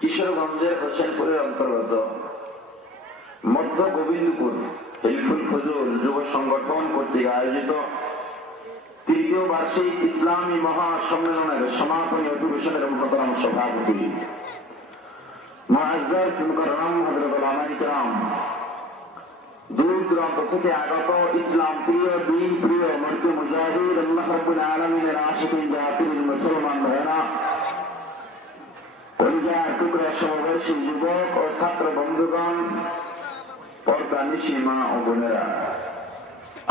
কিশোরগঞ্জের হোসেনপুরের অন্তর্গত মধ্য গোবিন্দপুর হিলফুল ফজল যুব সংগঠন কর্তৃক আয়োজিত তৃতীয় বার্ষিক ইসলামী মহাসম্মেলনের সমাপনী অধিবেশনের অন্যতম সভাপতি মুআজ্জাজ মুকাররম হযরত উলামায়ে কেরাম, দূর দূরান্ত থেকে আগত ইসলাম প্রিয়, দ্বীন প্রিয়, মর্কে মুজাহিদ, আল্লাহ রাব্বুল আলামিনের আশিকিন জাতির মুসলমান ভাইরা, কলিজার টুকরা সমবয়সী যুবক ও ছাত্র বন্ধুগণ, পর্দানিশী মা ও বোনেরা,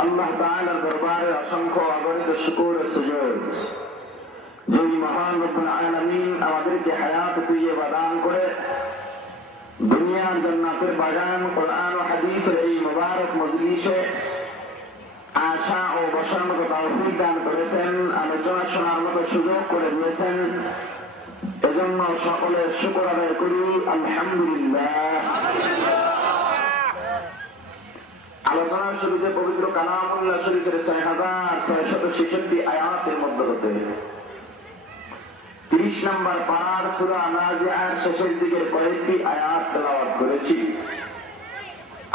আল্লাহ তাআলার দরবারে অসংখ্য অগণিত শুকর ও সুজুদ, যিনি মহান রব্বুল আলামিন আমাদেরকে হায়াত তৈয়বা দান করে দুনিয়ার জান্নাতের বাগান কোরআন ও হাদিসের এই মুবারক মজলিসে আশা ও বসার মতো তৌফিক দান করেছেন, আলোচনা শোনার মতো সুযোগ করে দিয়েছেন। এজন্য সকলের শুকর আদায় করি, আলহামদুলিল্লাহ। আলোচনার শুরুতে পবিত্র কালামুল্লাহ শরীফের ৬৬৬৬ আয়াতের মধ্যে হতে ৩০ নম্বর পারার সূরা নাজিআর শেষের দিকে কয়েকটি আয়াত তেলাওয়াত করেছি।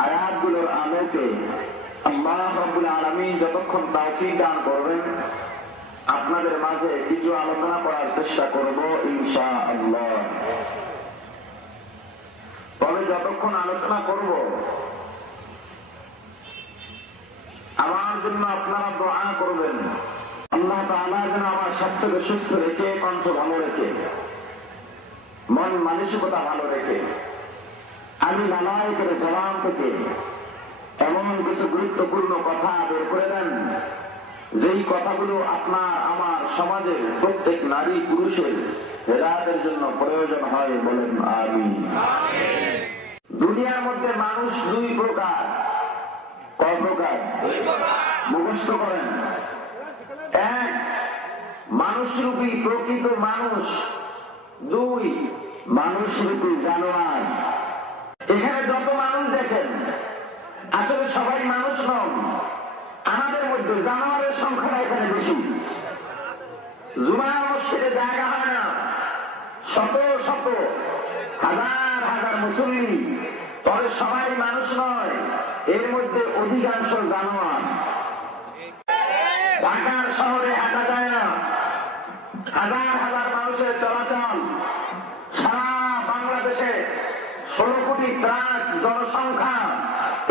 আয়াতগুলোর আলোকে আল্লাহ রাব্বুল আলামিন যতক্ষণ তাওফীক দান করবেন আপনাদের মাঝে কিছু আলোচনা করার চেষ্টা করব ইনশাআল্লাহ। তবে যতক্ষণ আলোচনা করব আমার জন্য আপনারা দোয়া করবেন, আল্লাহ তাআলা যেন আমার স্বাস্থ্যকে সুস্থ রেখে, কণ্ঠ ভালো রেখে, মন মানসিকতা ভালো রেখে আমি নালায়েকের জবান থেকে এমন কিছু গুরুত্বপূর্ণ কথা বের করে দেন যেই কথাগুলো আপনার আমার সমাজের প্রত্যেক নারী পুরুষের হেদায়েতের জন্য প্রয়োজন হয়। বলেন আমিন। দুনিয়ার মধ্যে মানুষ দুই প্রকার। কয় প্রকার? মুখস্থ করেন। এক, মানুষরূপী প্রকৃত মানুষ। দুই, মানুষরূপী জানোয়ার। এখানে যত মানুষ দেখেন আসলে সবাই মানুষ নন, আমাদের মধ্যে জানোয়ারের সংখ্যাটা এখানে বেশি। জুমার মসজিদে জায়গা হয় না, শত শত হাজার হাজার মুসল্লি, তবে সবাই মানুষ নয়, এর মধ্যে অধিকাংশ জানোয়ার। ঢাকার শহরে হাঁটা যায় না, হাজার হাজার মানুষের চলাচল, সারা বাংলাদেশে 16 কোটি প্লাস জনসংখ্যা।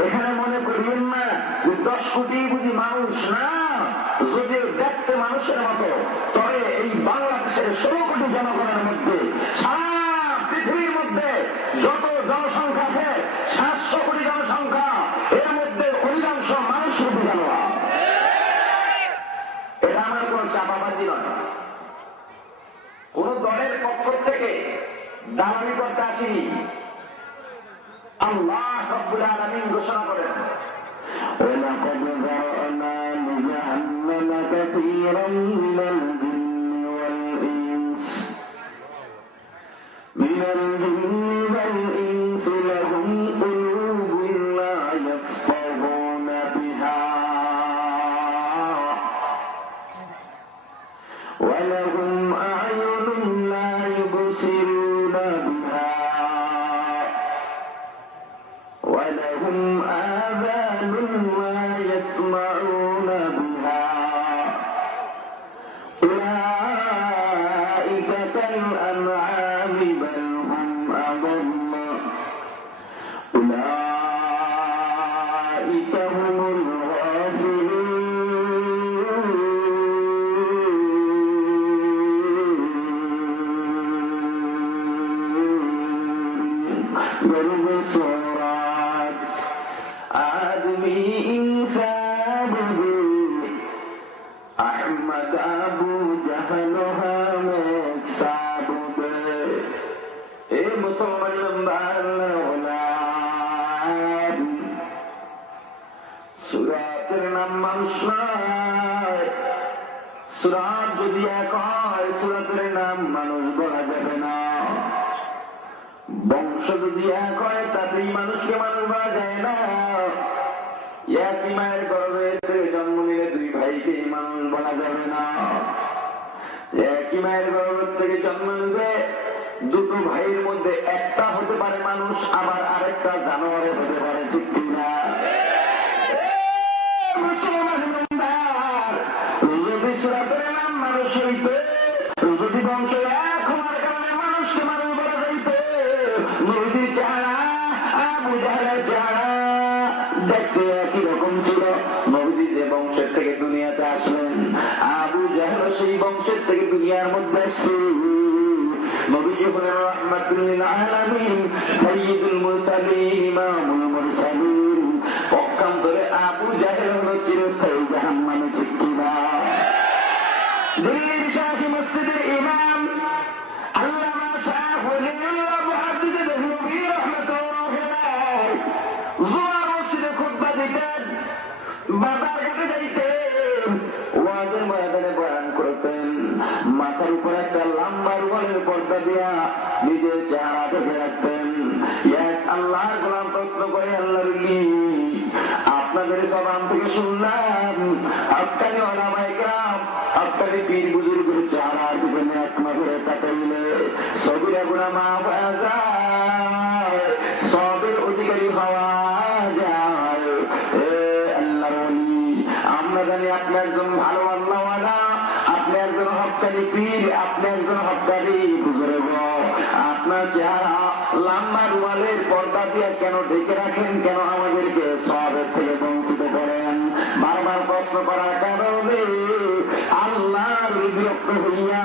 এখানে মনে করিয়েন না যে 10 কোটি বুঝি মানুষ না, যদিও দেখতে মানুষের মতো, তবে এই বাংলাদেশের 16 কোটি জনগণের মধ্যে সারা পৃথিবীর মধ্যে যত জনসংখ্যা আছে 700 কোটি জনসংখ্যা, এর মধ্যে অধিকাংশ মানুষ রূপী জানোয়ার। এটা আমার কোন চাপাবাজি নয়, কোন দলের পক্ষ থেকে দালালি করতে আসেনি। আল্লাহ রাব্বুল আলামিন ঘোষণা করেন, ওয়ালাকাদ যারানা লিজাহান্নামা কাসীরাম মিনাল জিন্নি ওয়াল ইনস লাহুম কুলুবুন লা ইয়াফকাহুনা বিহা ওয়া লাহুম আ'য়ুনুন লা ইবসিরুনা বিহা ولهم آذان لا يسمعون بها أولئك كالأنعام بل هم أضل أولئك هم الغافلون आदमी इंसान अहमद अबू जहल हमें साबुद ए मुसलमान सूरतेर नाम মানুষ নয়, सूरत যদি এক হয় सूरतेर নাম মানুষ বলা যাবে না। বংশ যদি এক হয় তাতেই মানুষকে মানুষ বলা যায় না। একই মায়ের গর্ভে জন্ম নিলে দুই ভাইকে মানুষ বলা যাবে না। একই মায়ের গর্ভ থেকে জন্ম নিবে দুটো ভাইয়ের মধ্যে একটা হতে পারে মানুষ, আবার আরেকটা জানোয়ারে হতে পারে, ঠিক কিনা? যদি সূরাতের নাম মানুষ হইতে, যদি বংশ এক হওয়ার কারণে মানুষকে মানুষ বলা যাইতে, নবীর চেহারা আবু জাহলের চেহারা দেখতে একই রকম ছিল। নবী যে বংশের থেকে দুনিয়াতে আসলেন, আবু জাহল সেই বংশের থেকে দুনিয়ার মধ্যে আসছে। নবী হলেন রাহমাতুল লিল আলামিন, সাইয়্যিদুল মুরসালিন, ইমামুল মুরসালিন। পক্ষান্তরে আবু জাহল হলো চিরস্থায়ী জাহান্নামে, ঠিক কিনা? দিল্লির শাহী মসজিদের ইমাম আল্লামা শাহ ওলিউল্লাহ মুহাদ্দিস দেহলভী রাহমাতুল্লাহ আলাইহি জুমার মসজিদে খুতবা দিতেন, বাজার ঘাটে যাইতেন, ওয়াজের ময়দানে বয়ান করতেন, মাথার উপর একটা লম্বা রুমালের পর্দা দিয়া নিজের চেহারা ঢেকে রাখতেন। এক আল্লাহর গোলাম প্রশ্ন করে, আল্লাহর ওলি, আপনাদের জবান থেকে শুনলাম আপনাকে ওলামায়ে কেরাম, আপনাকে পীর বুজুর্গের চেহারার দিকে এক নজরে তাকাইলে সগীরা গুনাহ মাফ হয়ে যায়, সবের অধিকারী হওয়া যায়। আল্লাহর ওলি, আমরা জানি আপনি একজন ভালো আল্লাহওয়ালা, আপনি একজন হক্কানি পীর, আপনি একজন হক্কানি বুজুর্গ। আপনার চেহারা লম্বা রুমালের পর্দা দিয়ে কেন ঢেকে রাখেন? কেন আমাদেরকে সবের থেকে বঞ্চিত করেন? বারবার প্রশ্ন করার কারণে আল্লাহর বিরক্ত হইয়া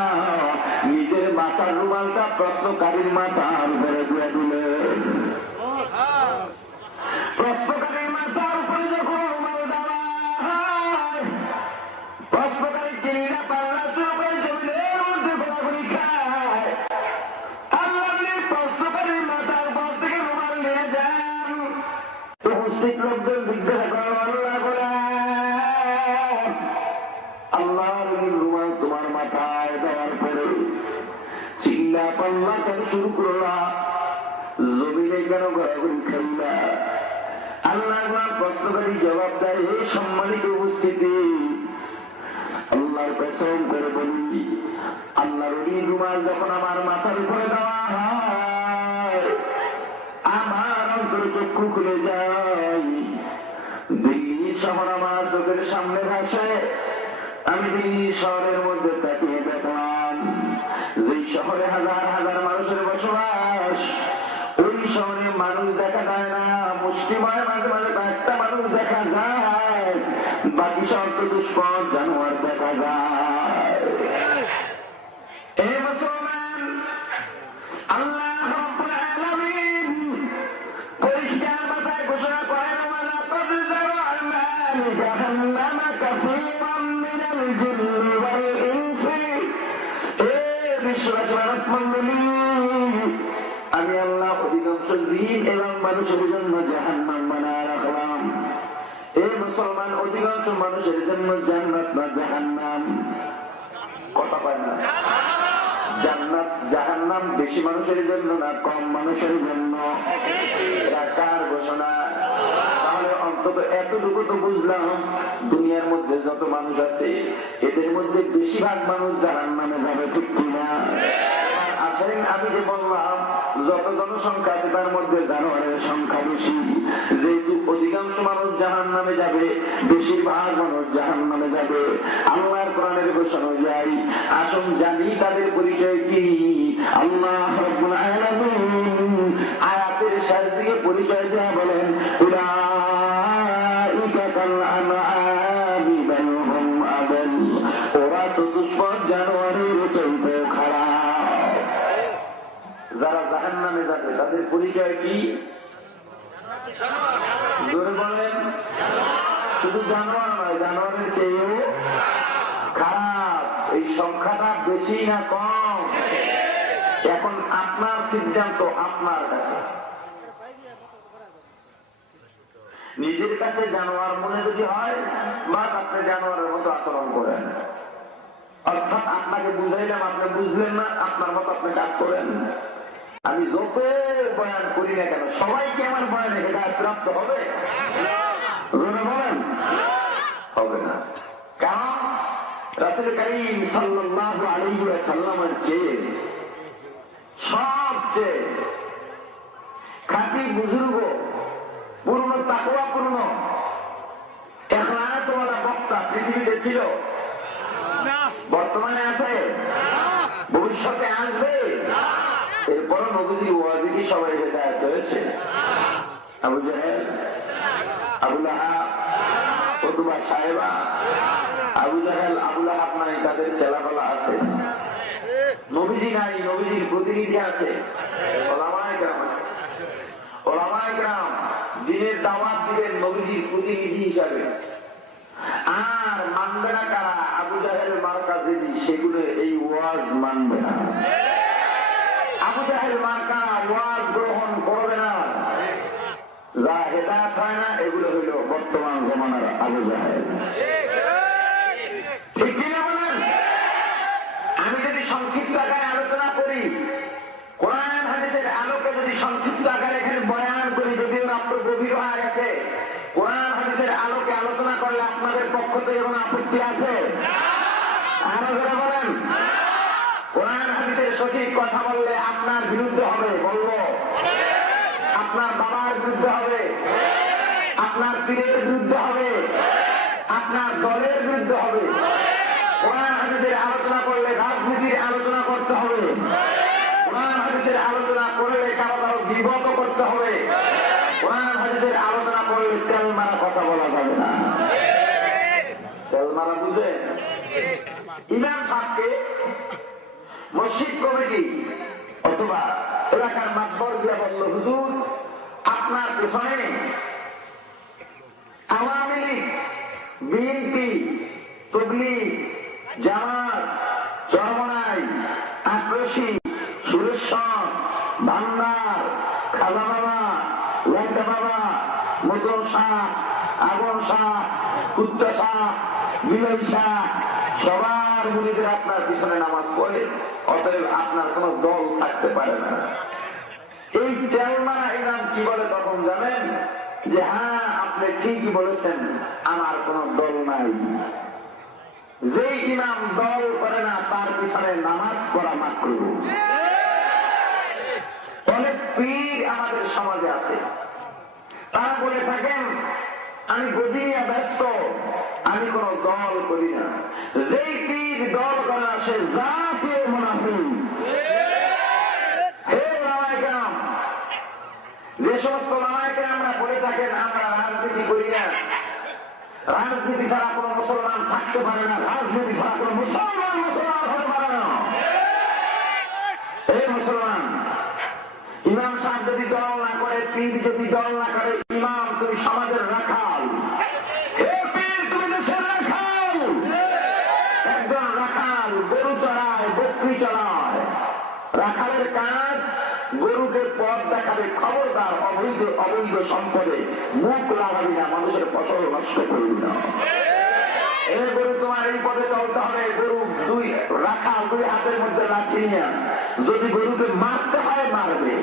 নিজের মাথার রুমালটা প্রশ্নকারীর মাথার উপরে দিয়ে দিলেন। প্রশ্নকারীর মাথার উপরে যখন রুমাল দেওয়া হয়, প্রশ্নকারী চিল্লা পাল্লা শুরু করে জমিনের মধ্যে ঘোরাঘুরি খায়। আল্লাহ প্রশ্নকারীর মাথার উপর থেকে রুমাল নিয়ে যান। উপস্থিত লোকদের জিজ্ঞাসা করো, আল্লাহ বলে, আল্লাহর রুমাল তোমার মাথায় দেওয়ার পরে চিল্লা পাল্লা কেন শুরু করলা? জমিনে কেন ঘোরাঘুরি খাইলা? আল্লাহ প্রশ্নকারী জবাব দেয়, হে সম্মানিত উপস্থিতি, আল্লাহর কসম করে বলি, আল্লাহর রুমাল যখন আমার মাথার উপরে দেওয়া হয়, আমার অন্তর চক্ষু খুলে যায়। দিল্লি শহর আমার চোখের সামনে ভাসে। আমি দিল্লি শহরের মধ্যে তাকিয়ে দেখলাম, যে শহরে হাজার হাজার মানুষের বসবাস, ওই শহরে মুষ্টিময় মাঝে মাঝে একটা মানুষ দেখা যায়, বাকি সব চতুষ্পদ জানোয়ার দেখা যায়। এই মুসলমান, আল্লাহ রাব্বুল আলামিন পরিষ্কার ভাষায় ঘোষণা করেন, ওয়ালা তাযদারু আমাল জাহান্নামা কাসীরাম মিনাল জিন্নি ওয়াল ইনসি। বিশ্ববাসী মানব মণ্ডলী, আমি আল্লাহ অধিকাংশ জিন এবং মানুষের জন্য জাহান্নাম বানায় রাখলাম। এই মুসলমান, অধিকাংশ মানুষের জন্য জান্নাত না জাহান্নাম? কথা পায় না। জান্নাত জাহান্নাম বেশি মানুষের জন্য না কম মানুষের জন্য? কার ঘোষণা? তাহলে অন্তত এতটুকু তো বুঝলাম, দুনিয়ার মধ্যে যত মানুষ আছে এদের মধ্যে বেশিরভাগ মানুষ জাহান্নামে যাবে, ঠিক কিনা? আসেন, আমি যে বললাম যত জনসংখ্যা আছে তার মধ্যে জানোয়ারের সংখ্যা বেশি। যেহেতু অধিকাংশ মানুষ জাহান্নামে যাবে, বেশিরভাগ মানুষ জাহান্নামে যাবে, আল্লাহর কোরআনের ঘোষণা অনুযায়ী আসুন জানি তাদের পরিচয় কি। আল্লাহ রাব্বুল আলামিন আয়াতের শেষ দিকে পরিচয় দেয়া বলেন, উলাইকা কাল আনআমি বাল হুম আদাল। ওরা চতুষ্পদ জানোয়ারের চাইতে খারাপ। যারা জাহান্নামে যাবে তাদের পরিচয় কি? জোরে বলেন। শুধু জানোয়ার নয়, জানোয়ারের চেয়েও খারাপ। এই সংখ্যাটা বেশি না কম? এখন আপনার সিদ্ধান্ত আপনার কাছে। নিজের কাছে জানোয়ার মনে যদি হয়, বাস আপনি জানোয়ারের মতো আচরণ করেন। অর্থাৎ আপনাকে বুঝাইলাম, আপনি বুঝলেন না, আপনার মতো আপনি কাজ করেন। আমি যত বয়ান করি না কেন, সবাইকে আমার বয়ানে হেদায়েত প্রাপ্ত হবে? বলেন, হবে না। কারণ রাসূল কারীম সাল্লাল্লাহু আলাইহি ওয়াসাল্লামের চেয়ে সবচেয়ে খাঁটি বুজুর্গ, পূর্ণ তাকওয়াপূর্ণ, ইখলাসওয়ালা বক্তা পৃথিবীতে ছিল? বর্তমানে আছে? ভবিষ্যতে আসবে? এরপরও নবীজির ওয়াজে কি সবাই হেদায়েত হয়েছে? আবু জাহেল, আবু লাহাব, উতবা সাহেবা, আবু জাহেল, আবু লাহাব নাই, তাদের ছেলেবেলা আছে। নবীজি নাই, নবীজির প্রতিনিধি আছে, ওলামায়ে কেরাম আছে। ওলামায়ে কেরাম দ্বীনের দাওয়াত দিবেন নবীজির প্রতিনিধি হিসাবে। আর মানবে না কারা? আবু জাহেল মার্কা যেদি, সেগুলো এই ওয়াজ মানবে না। আবু জাহেল মার্কা ওয়াজ গ্রহণ করবে না। যা হেদায়েত হয় না, এগুলো হইল বর্তমান জমানার আবু জাহেল। ঠিক কিনা বলেন? আমি যদি সংক্ষিপ্ত আকারে আলোচনা করি, কোরআন হাদিসের আলোকে যদি সংক্ষিপ্ত আকারে এখানে বয়ান করি, যদিও আপনার গভীর হয়ে গেছে, কোরআন হাদিসের আলোকে আলোচনা করলে আপনাদের পক্ষ থেকে কোনো আপত্তি আছে? আরো করে বলেন। কোরআন হাদিসের সঠিক কথা বললে আপনার বিরুদ্ধে হবে, বলবো। আপনার বাবার বিরুদ্ধে হবে, আপনার পীরের বিরুদ্ধে হবে, আপনার দলের বিরুদ্ধে হবে। কোরআন হাদিসের আলোচনা করলে রাজনীতির আলোচনা করতে হবে। কোরআন হাদিসের আলোচনা করলে কারো কারো বিভক্ত করতে হবে। কোরআন হাদিসের আলোচনা করলে তেল মারা কথা বলা যাবে না। তেল মারা বুঝে? ইমাম সাহেবকে মসজিদ কমিটি অথবা এলাকার মাতবর দিয়ে বলল, হুজুর আপনার পেছনে আওয়ামী লীগ, বিএনপি, তাবলীগ, জামাত, চরমনাই, আক্রোশী, সুরেশ্বর, ভান্ডার, খাজা বাবা, ল্যাংটা বাবা, মতন শাহ, আগন শাহ, কুত্তা শাহ, বিলই শাহ, সবার মুরিদরা আপনার পিছনে নামাজ পড়ে, অতএব আপনার কোন দল থাকতে পারে না। এই তেলমারা ইমাম কি বলে তখন জানেন? যে হ্যাঁ, আপনি ঠিকই বলেছেন, আমার কোন দল নাই। যে ইমাম দল করে না তার পিছনে নামাজ পড়া মাকরুহ। অনেক পীর আমাদের সমাজে আছে, তারা বলে থাকেন আমি বুঝিয়া ব্যস্ত, আমি কোন দল করি না। যেই পীর দল করে না সে জাতীয় মুনাফিক। হে ওলামায়ে কেরাম, যে সমস্ত মামাকে আমরা বলে থাকেন আমরা রাজনীতি করি না, রাজনীতি ছাড়া কোন মুসলমান থাকতে পারে না, রাজনীতি ছাড়া কোন মুসলমান হতে পারে না। এই মুসলমান ইমাম সাহেব যদি দল না করে, পীর যদি দল না করে, ইমাম তুমি সমাজের রাখাল, তুমি দেশের রাখাল। একজন রাখাল গরু চড়ায়, বকরি চড়ায়। রাখালের কাজ গরুকে পথ দেখাবে, খবরদার অবৈধ সম্পদে মুখ লাগাবি না, মানুষের ফসল নষ্ট করবি না। এই গরু তোমার এই পথে চলতে হবে। গরু দুই রাখাল, দুই হাতের মধ্যে লাঠি নিয়ে যদি গরুকে মারতে হয় মারবে,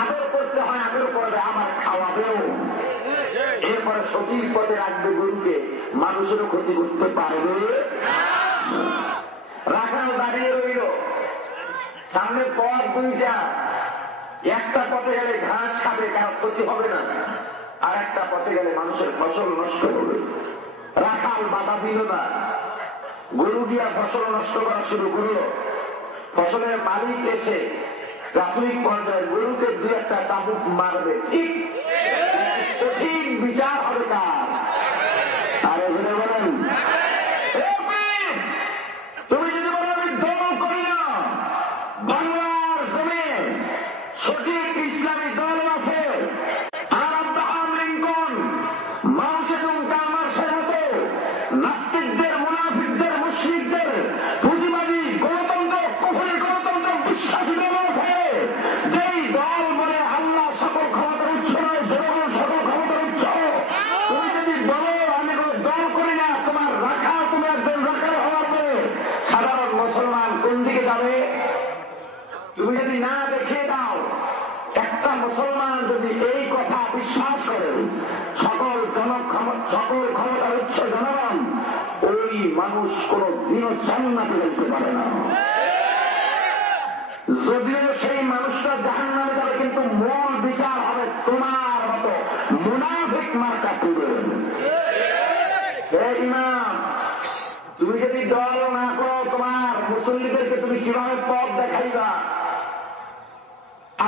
আদর করতে হয় আদর করবে, আমার খাওয়াবেও। এরপরে সঠিক পথে রাখবে গরুকে, মানুষেরও ক্ষতি করতে পারবে। রাখাল দাঁড়িয়ে রইল, সামনে পথ দুইটা, একটা পথে গেলে ঘাস খাবে, কারো ক্ষতি হবে না, আর একটা পথে গেলে মানুষের ফসল নষ্ট হবে। রাখাল বাধা দিল না, গরু দিয়া ফসল নষ্ট করা শুরু করলো। ফসলের মালিক এসে প্রাথমিক পর্যায়ে গরুকে দুই একটা চাবুক মারবে, ঠিক কঠিন বিচার হবে কার? আর এখানে বলেন তুমি যদি বলো আমি দল করি না, বাংলার জমিনে সঠিক ইসলামী দল আছে, আব্রাহাম লিঙ্কন, মাও সেতুং, কার্ল মার্ক্সের মতো নাস্তিকদের, মুনাফিকদের, মুশরিকদের, পুঁজিবাদী, গণতন্ত্র, কুফরি গণতন্ত্র বিশ্বাসী দল আছে। যেই দল বলে আল্লাহ সকল ক্ষমতার উৎস নয়, জনগণ সকল ক্ষমতার উৎস, তুমি যদি বলো আমি কোন দল করি না, তোমার রাখা, তুমি একজন রাখাল হওয়ার পরে সাধারণ মুসলমান কোন দিকে যাবে? তুমি যদি না দেখিয়ে দাও, একটা মুসলমান যদি এই কথা বিশ্বাস করে সকল ক্ষমতার উৎস জনগণ, ওই মানুষ কোন দিনও জান্নাতে যেতে পারে না। যদিও সেই মানুষটা জাহান্নামে যাবে, কিন্তু মূল বিচার হবে তোমার মতো মুনাফিক মার্কা তুলে। ইমাম, তুমি যদি দল না করো, তোমার মুসল্লিদেরকে তুমি কিভাবে পথ দেখাইবা?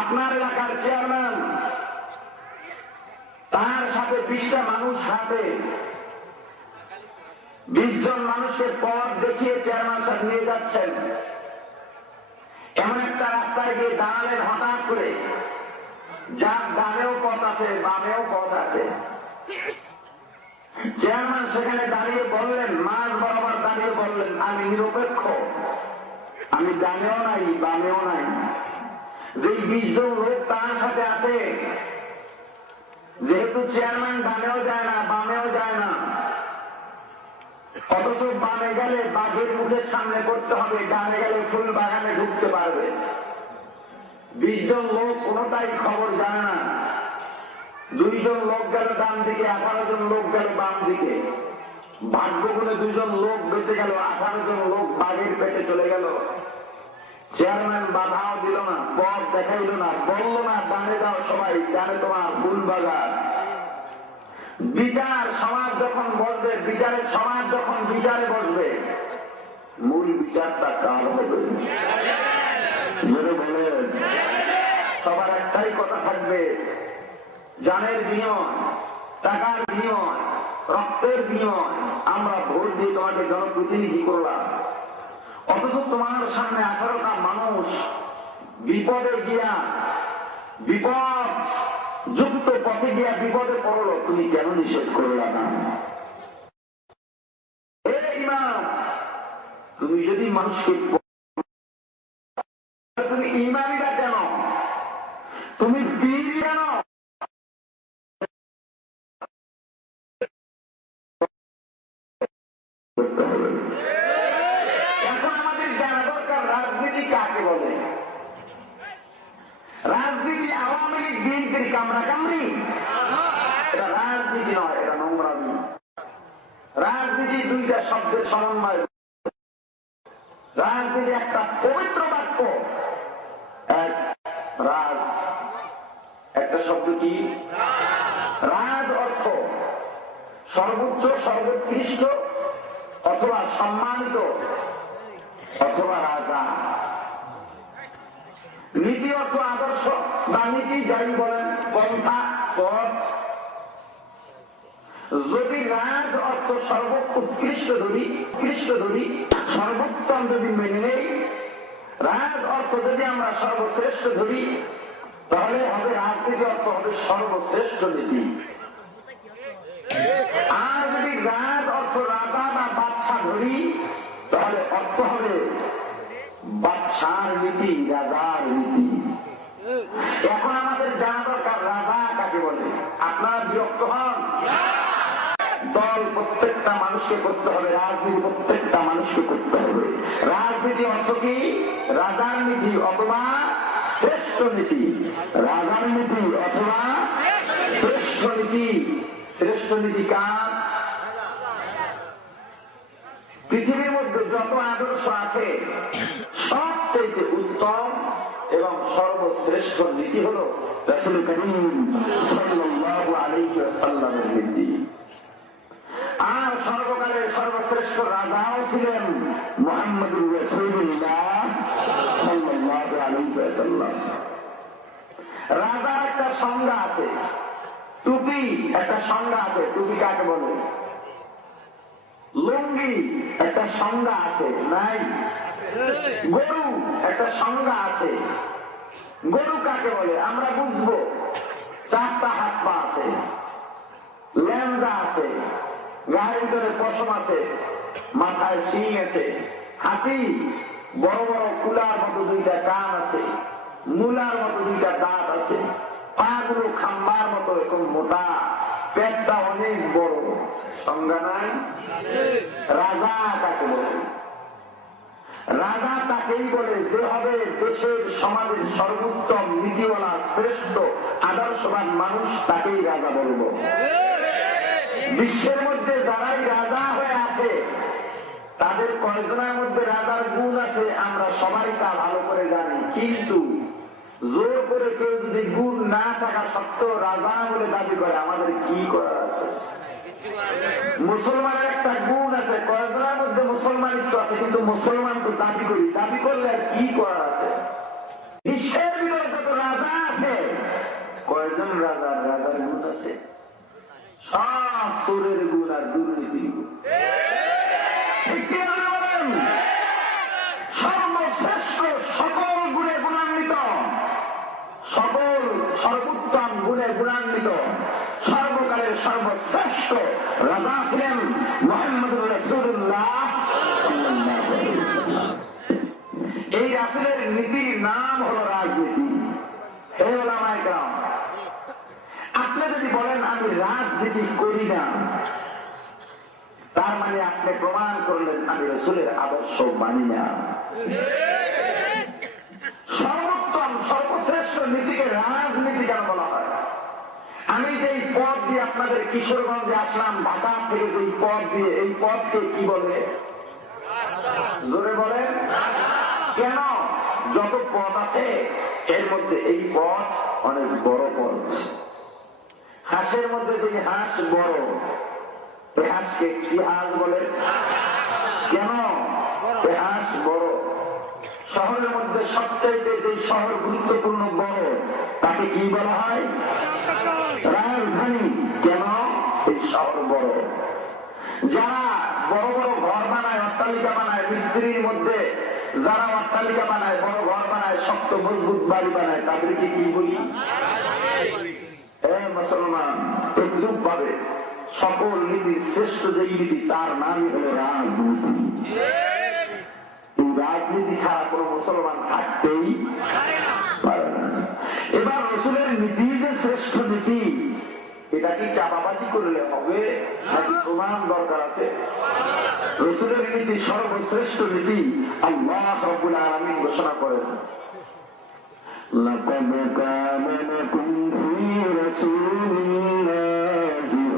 আপনার এলাকার চেয়ারম্যান, তার সাথে 20টা মানুষ হাতে, 20 জন মানুষকে পথ দেখিয়ে চেয়ারম্যান সাহেব নিয়ে যাচ্ছেন। এমন একটা রাস্তায় গিয়ে দাঁড়ালেন হঠাৎ করে, যার ডানেও পথ আছে, বামেও পথ আছে। চেয়ারম্যান সেখানে দাঁড়িয়ে বললেন, মাঝ বরাবর দাঁড়িয়ে বললেন, আমি নিরপেক্ষ, আমি ডানেও নাই বামেও নাই। যে 20 জন লোক তার সাথে আছে, যেহেতু চেয়ারম্যান ডানেও যায় না বামেও যায় না, অথচ বামে গেলে বাঘের মুখের সামনে করতে হবে, ডানে গেলে ফুল বাগানে ঢুকতে পারবে। 20 জন লোক কোনটাই খবর জানে না। 2 জন লোক গেল ডান দিকে, 18 জন লোক গেল বাম দিকে। ভাগ্য গুণে 2 জন লোক বেঁচে গেল, 18 জন লোক বাঘের পেটে চলে গেল। চেয়ারম্যান বাধাও দিল না, পথ দেখাইল না, বলল না ডানে যাও সবাই, ডানে তোমার ফুল বাগান। বিচার সমাজ যখন বসবে, বিচারের সমাজ যখন বিচারে বসবে, মূল বিচারটা কার হবে? বলে সবার একটাই কথা থাকবে, জানের বিনিময়, টাকার বিনিময়, রক্তের বিনিময় আমরা ভোট দিয়ে তোমাকে জনপ্রতিনিধি করলাম, অথচ তোমার সামনে 18টা মানুষ বিপদে গিয়া, বিপদ যুক্ত পথে গিয়া বিপদে পড়লো, তুমি কেন নিষেধ করলা না? ইমাম, তুমি যদি মানুষকে, তুমি ইমামিরা কেন, তুমি বীর কেন? এখন আমাদের জানা দরকার রাজনীতি কাকে বলে। রাজনীতি আওয়ামী লীগ বিএনপির কামড়া কামড়ি, এটা রাজনীতি নয়, এটা নোংরামি। রাজনীতি 2টা শব্দের সমন্বয়। রাজনীতি একটা পবিত্র বাক্য, এক রাজ, একটা শব্দ কি? রাজ অর্থ সর্বোচ্চ, সর্বোৎকৃষ্ট, অথবা সম্মানিত, অথবা রাজা। নীতি অর্থ আদর্শ বা নীতি যাই বলেন, পন্থা, পথ। যদি রাজ অর্থ সর্বোৎকৃষ্ট ধরি সর্বোত্তম যদি মেনে নেই, রাজ অর্থ যদি আমরা সর্বশ্রেষ্ঠ ধরি, তাহলে হবে রাজনীতি অর্থ হবে সর্বশ্রেষ্ঠ নীতি। আর যদি রাজ অর্থ রাজা বা বাদশাহ ধরি, তাহলে অর্থ হবে বাদশার নীতি, রাজার নীতি। এখন আমাদের জানা দরকার রাজা কাকে বলে। আপনারা বিরক্ত হন? দল প্রত্যেকটা মানুষকে করতে হবে, রাজনীতি প্রত্যেকটা মানুষকে করতে হবে। রাজনীতি অর্থ কি? রাজার নীতি অথবা শ্রেষ্ঠ নীতি। রাজার নীতি অথবা শ্রেষ্ঠ নীতি। শ্রেষ্ঠ নীতি কার? পৃথিবীর মধ্যে যত আদর্শ আছে সবচেয়ে উত্তম এবং সর্বশ্রেষ্ঠ নীতি হল রাসূল করিম সাল্লাল্লাহু আলাইহি ওয়াসাল্লামের নীতি। আর সর্বকালের সর্বশ্রেষ্ঠ রাজাও ছিলেন মুহাম্মদুর রাসূলুল্লাহ সাল্লাল্লাহু আলাইহি ওয়াসাল্লাম। রাজার একটা সংজ্ঞা আছে, টুপি একটা সংজ্ঞা আছে। টুপি কাকে বলে? লুঙ্গি একটা সংজ্ঞা আছে, নাই? গরু একটা সংজ্ঞা আছে। গরু কাকে বলে আমরা বুঝবো। চারটা হাত পা আছে, লেঞ্জা আছে, গায়ের ভিতরে পশম আছে, মাথায় শিং আছে। হাতি বড় বড় কুলার মতো দুইটা কান আছে, মূলার মতো দুইটা দাঁত আছে, পা গুলো খাম্বার মতো এরকম মোটা, পেটটা অনেক বড়। সংজ্ঞা নাই? রাজা কাকে বলে? রাজা তাকেই বলে যে হবে দেশের সমাজের সর্বোত্তম নীতিওয়ালা শ্রেষ্ঠ আদর্শবান মানুষ, তাকেই রাজা বলবো। বিশ্বের মধ্যে যারাই রাজা হয়ে আছে তাদের কয়জনের মধ্যে রাজার গুণ আছে আমরা সবাই তা ভালো করে জানি। কিন্তু জোর করে কেউ যদি গুণ না থাকা সত্ত্বেও রাজা বলে দাবি করে, আমাদের কি করার আছে? মুসলমানের একটা গুণ আছে, কয়জনের মধ্যে মুসলমানিত্ব আছে, কিন্তু মুসলমান তো দাবি করি, দাবি করলে আর কি করার আছে? বিশ্বের ভিতরে যত রাজা আছে, কয়জন রাজার গুণ আছে? সব চোরের গুণ আর দুর্নীতির গুণ। সর্বশ্রেষ্ঠ সকল গুণে গুণান্বিত, সকল সর্বোত্তম গুণে গুণান্বিত সর্বকালের সর্বশ্রেষ্ঠ রাজা ছিলেন মুহাম্মদুর রাসূলুল্লাহ। এই রাসূলের নীতির নাম হলো রাজনীতি। হে ওলামায়ে কেরাম, আপনি যদি বলেন আমি রাজনীতি করি না, তার মানে আপনি প্রমাণ করলেন আমি রাসূলের আদর্শ মানি না। সর্বোত্তম সর্বশ্রেষ্ঠ নীতিকে রাজনীতি কেন বলা হয়? আমি যে পথ দিয়ে আপনাদের কিশোরগঞ্জে আসলাম, ঢাকা থেকে যে পথ দিয়ে, এই পথকে কি বলে? জোরে বলেন। কেন? যত পথ আছে এর মধ্যে এই পথ অনেক বড় পথ। হাঁসের মধ্যে যে হাঁস বড়, এই হাঁসকে কি হাঁস বলে? কেন? এই হাঁস বড়। শহরের মধ্যে সবচাইতে যে শহর গুরুত্বপূর্ণ বড়, তাকে কি বলা হয়? রাজধানী। কেন? এই শহর বড়। যারা বড় বড় ঘর বানায়, অট্টালিকা বানায়, মিস্ত্রির মধ্যে যারা অট্টালিকা বানায়, বড় ঘর বানায়, শক্ত মজবুত বাড়ি বানায়, তাদেরকে কি বলি? মুসলমান একদম পাবে সকল নীতি শ্রেষ্ঠ যে নীতি, তার নামই হল রাজনীতি। রাজনীতি ছাড়া কোন মুসলমান থাকতেই পারে না। এবার রাসূলের নীতি যে শ্রেষ্ঠ নীতি, এটা কি চাপাবাজি করলে হবে নাকি প্রমাণ দরকার আছে? রাসূলের নীতি সর্বশ্রেষ্ঠ নীতি আল্লাহ রাব্বুল আলামিন ঘোষণা করেন, লাকাদ কানা লাকুম ফী রাসূলিল্লাহি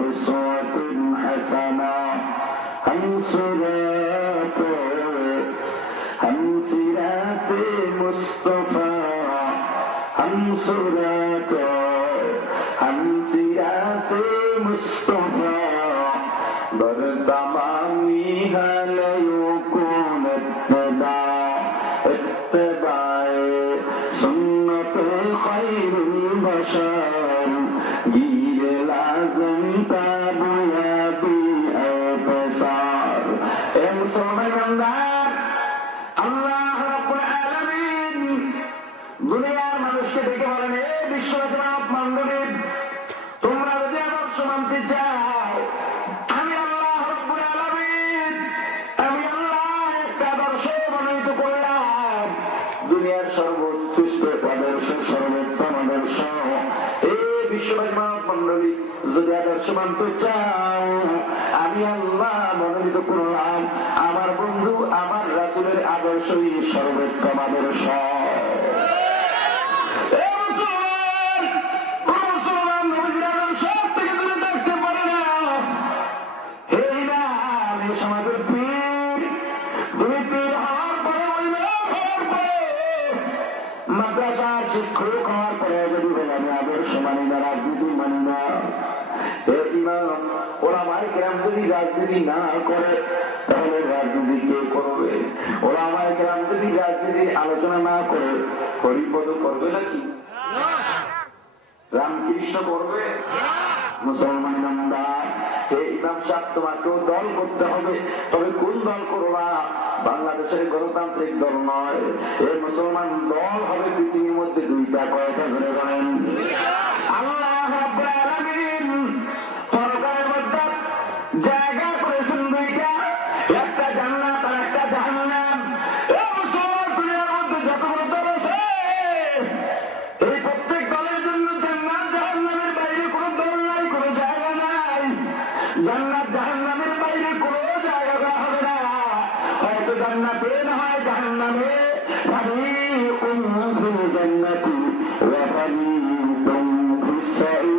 উসওয়াতুন হাসানাহ হামসিরাতে মুস্তাফা হামসিরাতে মুস্তাফা বরতমামি হালায়ুকুন ইত্তবায়ে গিরে লাজম তাবুয়াবি আফসার। এ মুসলমান, আল্লাহ রাব্বুল আলামিন দুনিয়ার মানুষকে ডেকে বলেন, এ বিশ্ববাসী মানব মণ্ডলী, তোমরা যদি আদর্শ মানতে চাও, আমি আল্লাহ রাব্বুল আলামিন, আমি আল্লাহ একটা আদর্শ মনোনীত করলাম, দুনিয়ার সর্বোৎকৃষ্ট আদর্শ, সর্বোত্তম আদর্শ। এই বিশ্ববাসী মানব মণ্ডলী যদি আদর্শ মানতে চাও, আমি আল্লাহ মনোনীত করলাম আমার বন্ধু আমার রাসূলের আদর্শই সর্বোত্তম আদর্শ। মাদ্রাসার শিক্ষক হওয়ার পরে যদি বলে আমি আদর্শ মানি না, রাজনীতি মানি না, ওলামায়ে কেরাম যদি রাজনীতি না করে তাহলে রাজনীতি কে করবে? ওলামায়ে কেরাম যদি রাজনীতি আলোচনা না করে হরিপদ করবে নাকি? রামকৃষ্ণ করবে? মুসলমান ইমামদার, এই ইমাম সাহেব তোমাকেও দল করতে হবে, তবে কোন দল করবা? বাংলাদেশের গণতান্ত্রিক দল নয়। এই মুসলমান দল হবে পৃথিবীর মধ্যে দুইটা। কয়টা ধরে বলেন? আল্লাহ রাব্বুল আলামিন পরকালের মধ্যে জায়গা করেছেন দুইটা, একটা জান্নাত আর একটা জাহান্নাম। এই মুসলমান দুনিয়ার মধ্যে যতগুলো দল আছে, এই প্রত্যেক দলের জন্য জান্নাত জাহান্নামের বাইরে কোনো দল নাই, কোনো জায়গা নাই। জান্নাত জাহান্নামের বাইরে কোনো জায়গা দেওয়া হবে না, হয়তো জান্নাতে না হয় জাহান্নামে। ফারিকুন ফিল জান্নাতি ওয়া ফারিকুন ফিস সাঈর।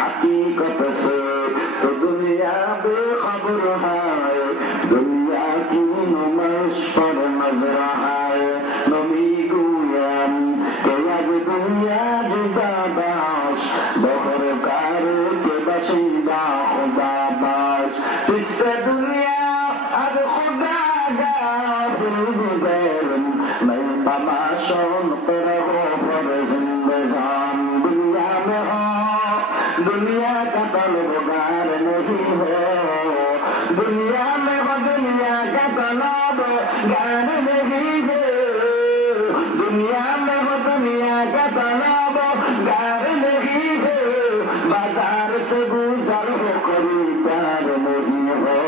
हकीकत से तो दुनिया बेखबर है, दुनिया की नुमाइश पर नजर है। नबी गुयान के आज दुनिया जुदा बाश, बहर कार के बशिंदा खुदा बाश। इससे दुनिया आज खुदा गाफिल गुजर, मैं तमाशों पर हो पर जिंदगान। दुनिया में हो दुनिया का तलबगार नहीं हो, दुनिया में हो दुनिया का तलबगार नहीं हो, दुनिया में हो दुनिया का तलबगार नहीं हो। बाजार से गुजर हो खरीदार नहीं हो,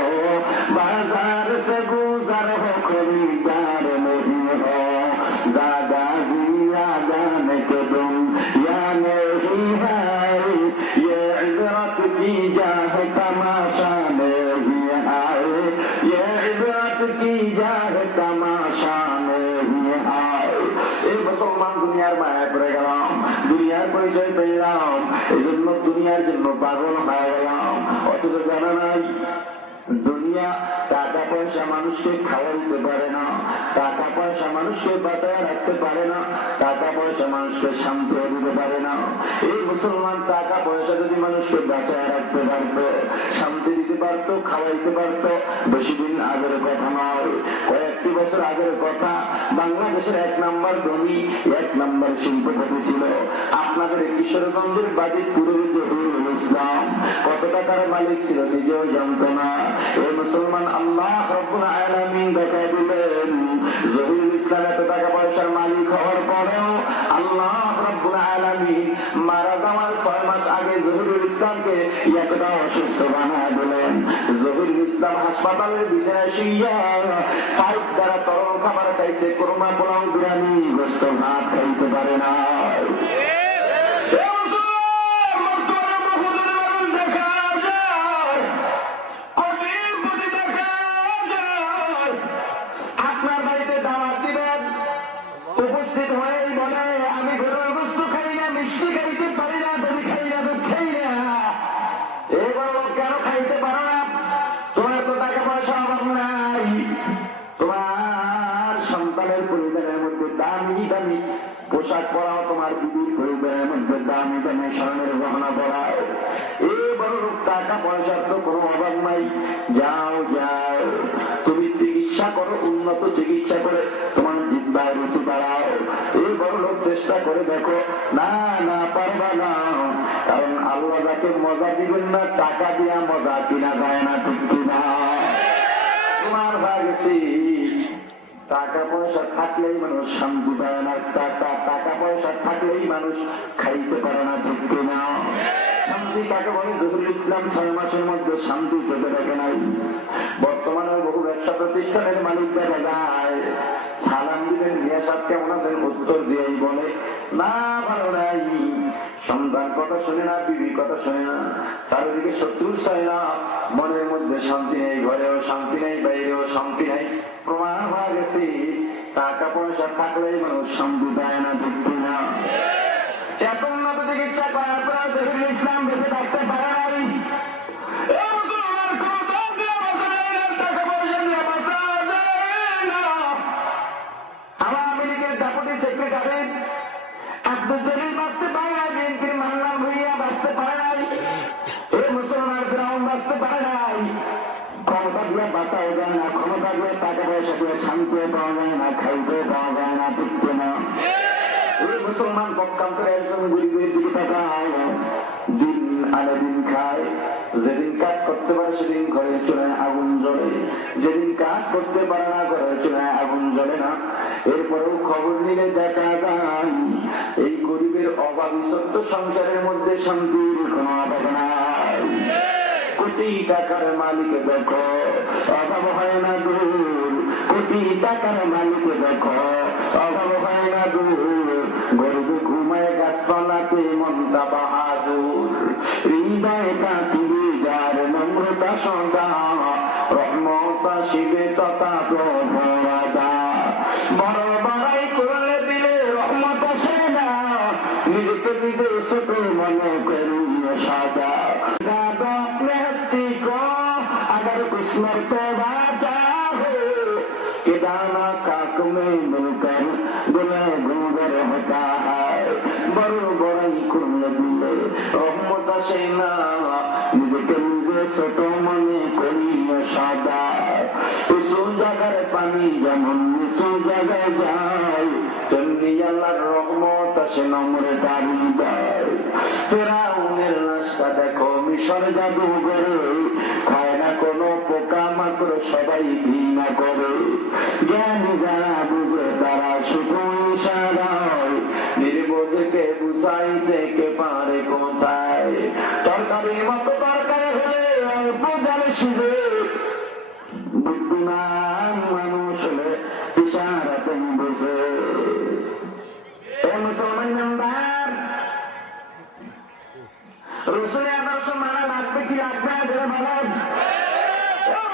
बाजार से गुजर हो खरीदार नहीं हो। ज्यादा जियादा के तुम या नहीं है, ये इबरत की जाह तमाशा नहीं आए, ये इबरत की जाह तमाशा नहीं आए। এই মুসলমান দুনিয়ার মায়া পড়ে গেলাম, দুনিয়ার পরিচয় পেলাম, এই জন্য দুনিয়ার জন্য পাগল হয়ে গেলাম। অথচ জানা নাই দুনিয়া টাকা পয়সা মানুষকে খাওয়াইতে পারে না, টাকা পয়সা মানুষকে বাঁচায় রাখতে পারে না, টাকা পয়সা মানুষকে শান্তি দিতে পারে না। এই মুসলমান টাকা পয়সা যদি মানুষকে বাঁচায় রাখতে পারত, শান্তি দিতে পারত, খাওয়াইতে পারত, বেশি দিন আগের কথা নয়, কয়েকটি বছর আগের কথা। বাংলাদেশের 1 নম্বর ধনী, 1 নম্বর শিল্পপতি ছিল আপনাদের কিশোরগঞ্জের বাজিতপুরের জহিরুল ইসলাম। কত টাকার মালিক ছিল নিজেও জানত না। এই মুসলমান আল্লাহ রাব্বুল আলামিন দেখা দিলেন, জহিরুল ইসলাম এত টাকা পয়সার মালিক হওয়ার পরেও আল্লাহ রাব্বুল আলামিন মারা যাওয়ার 6 মাস আগে জহিরুল ইসলামকে এতটা অসুস্থ বানায় দিলেন। জহিরুল ইসলাম হাসপাতালের বিছানায় শুইয়া পাইপ দ্বারা তরল খাবার খাইছে, কোরমা পোলাও বিরিয়ানি গোস্ত ভাত খাইতে পারে না। আপনার বাড়িতে দাওয়াত দিবেন, উপস্থিত হয়ে বলে আমি গরুর গোস্ত খাই না, মিষ্টি খাইতে পারি না, দড়ি খাই না, দুধ খাই না। এবার কেন খাইতে পারো না? তোমার তো টাকা পয়সা অভাব নাই, তোমার সন্তানের পরিবারের মধ্যে দামি দামি পোশাক পরাও, তোমার বিবির পরিবারের মধ্যে দামি দামি স্বর্ণের গহনা পরাও। এই বড় লোক টাকা পয়সার তো কোনো অভাব নাই, যাও যাও তুমি চিকিৎসা চিকিৎসা করো, উন্নত চিকিৎসা করে তোমার জিহ্বার রুচি বাড়াও। এই বড় লোক চেষ্টা করে দেখো, না না পারবা না, কারণ আল্লাহ যাকে মজা দিবেন না টাকা দিয়া মজা কিনা যায় না, ঠিক কিনা? তোমার ভাগছি টাকা পয়সা থাকলেই মানুষ শান্তি পায় না, টাকা পয়সা থাকলেই মানুষ খাইতে পারে না, ঠিক কিনা? শান্তি কাকে বলে? জহুরুল ইসলাম 6 মাসের মধ্যে শান্তি পেতে দেখে নাই। বর্তমানে বহু ব্যবসা প্রতিষ্ঠানের মালিক দেখা যায় সালাম দিবেন, মিয়া সাহেব কেমন আছেন, উত্তর দিয়েই বলে না ভালো নাই। সন্তান কথা শুনে না, বিবি কথা শুনে না, চারিদিকে শত্রু চায় না, মনের মধ্যে শান্তি নেই, ঘরেও শান্তি নেই, বাইরেও শান্তি নেই। প্রমাণ হয়ে গেছে টাকা পয়সা থাকলেই মানুষ শান্তি পায় না, ঠিক কিনা? এত উন্নত চিকিৎসা করার পর জহুরুল ইসলাম বেঁচে থাকতে পারে নাই। আওয়ামী লীগের ডেপুটি সেক্রেটারি আব্দুল জলিল বাঁচতে পারে নাই, বিএনপির মান্না ভুইয়া বাঁচতে পারে নাই, এই মুসলমান ফিরাউন বাঁচতে পারে নাই। ক্ষমতা দিয়ে বাঁচাও যায় না, ক্ষমতা দিয়ে টাকা পয়সা দিয়ে শান্তিও পাওয়া যায় না, খাইতেও পাওয়া যায় না, ঠিক কিনা? ওই মুসলমান পক্ষান্তরে একজন গরিবের দিকে তাকায়, দিন আনে দিন খায়, যেদিন কাজ করতে পারে সেদিন ঘরে চুলায় আগুন জ্বলে, যেদিন কাজ করতে পারে না ঘরে চুলায় আগুন জ্বলে না। এরপরেও খবর নিলে দেখা যায় এই গরিবের অভাবী সত্য সংসারের মধ্যে শান্তির কোনো অভাব নাই। কোটি টাকার মালিকে দেখো অভাব হয় না দূর, কোটি টাকার মালিকে দেখো অভাব হয় না দূর, গরিবে ঘুমায় গাছপালাতে মনটা বাহাদুর, হৃদয় কাটিবে যার নম্রতা সদা, রহমতা শিবে তথা প্রভুরাদা। বড় বড়াই করলে দিলে রহমত আসে না, নিজেকে নিজে ছোট মনে করিয়ে সাদা। अपने हस्ती को अगर कुछ मर्तबा चाहे कि दाना काक में मिलकर गुने गुंगर होता है, बड़ो बड़ाई करने दिले रहमत আসে না, নিজেকে নিজে ছোট মনে করিয়ে সাদা। উঁচু জায়গার পানি যেমন নিচু জায়গায় যায়, তেমনি আল্লাহর রহমত আসে নম্রে দাঁড়ি দেয়। ফেরাউনের লাশটা দেখো মিশর জাদুঘরে, খায় না কোনো পোকা মাকড়, সবাই ঘৃণা করে। জ্ঞানী যারা বুঝে তারা শুধু ইশারায়, নির্বোধকে বুঝাইতে কে পারে কোথায়। তরকারির মতো তরকারি হলে অল্প জালে সিজে, বুদ্ধিমান মানুষ হলে ইশারাতে বুঝে। মুসলমান নামদার রসুলের আদর্শ মানা লাগবে কি লাগবে না ধরে বলেন?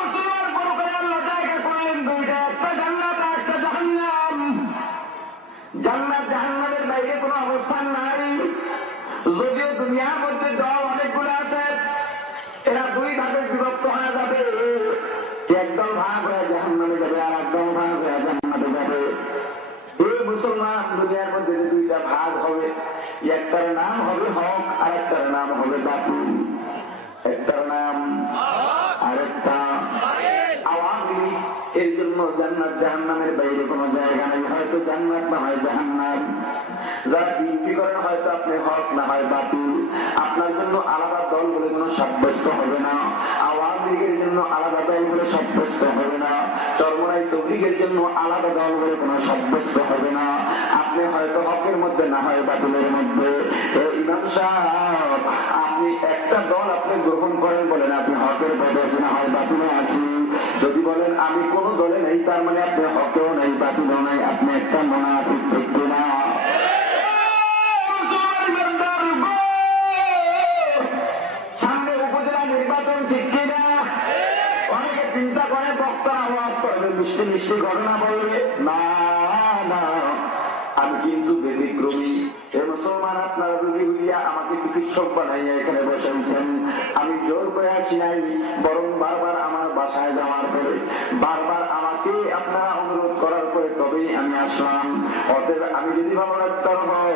মুসলমান বড় করে আল্লাহ জায়গা করেন দুইটা, একটা জান্নাত একটা জাহান্নাম। জান্নাত জাহান্নামের বাইরে কোনো অবস্থান নাই। যদিও দুনিয়ার মধ্যে দল অনেকগুলো আছে, এরা দুই ভাগে বিভক্ত হয়ে যাবে। একদল ভাগ হয়ে জাহান্নামে যাবে, আর একদল ভাগ হয়ে জান্নাতে যাবে। এই মুসলমান দুনিয়ার মধ্যে দুইটা ভাগ হবে, একটার নাম হবে হক আর একটার নাম হবে বাতিল। একটার নাম আরেকটা আওয়ামী লীগ। এর জন্য জান্নাত জাহান্নামের বাইরে কোনো জায়গা নেই, হয়তো জান্নাত না হয় জাহান্নাম। যারা বিএনপি করেন হয়তো আপনি হক না হয় বাতিল, আপনার জন্য আলাদা দল বলে কোনো সাব্যস্ত হবে না। আওয়ামী লীগের জন্য আলাদা দল বলে সাব্যস্ত হবে না, চরমোনাই তবলিগের জন্য আলাদা দল বলে কোনো সাব্যস্ত হবে না। আপনি হয়তো হকের মধ্যে না হয় বাতিলের মধ্যে। ইমাম সাহেব, আপনি একটা দল আপনি গ্রহণ করেন বলেন আপনি হকের পথে আছেন, না হয় বাতিলে আছি। যদি বলেন আমি কোন দলে নেই, তার মানে আপনি হকেও নেই বাতিলও নাই, আপনি একটা মুনাফিক, ঠিক কিনা? সামনে উপজেলা নির্বাচন, ঠিক কিনা? অনেকে চিন্তা করে বক্তা আওয়াজ করবে, মিষ্টি মিষ্টি ঘটনা বলবে। না না, আমি কিন্তু ব্যতিক্রমী। এ মুসলমান, আপনারা রোগী হইয়া আমাকে চিকিৎসক বানাইয়া এখানে বসাইছেন, আমি জোর করে আসি নাই, বরং বারবার আমার বাসায় যাওয়ার পরে বারবার আমাকে আপনারা অনুরোধ করার পরে তবেই আমি আসলাম। অতএব আমি যদি ভালো ডাক্তার হই,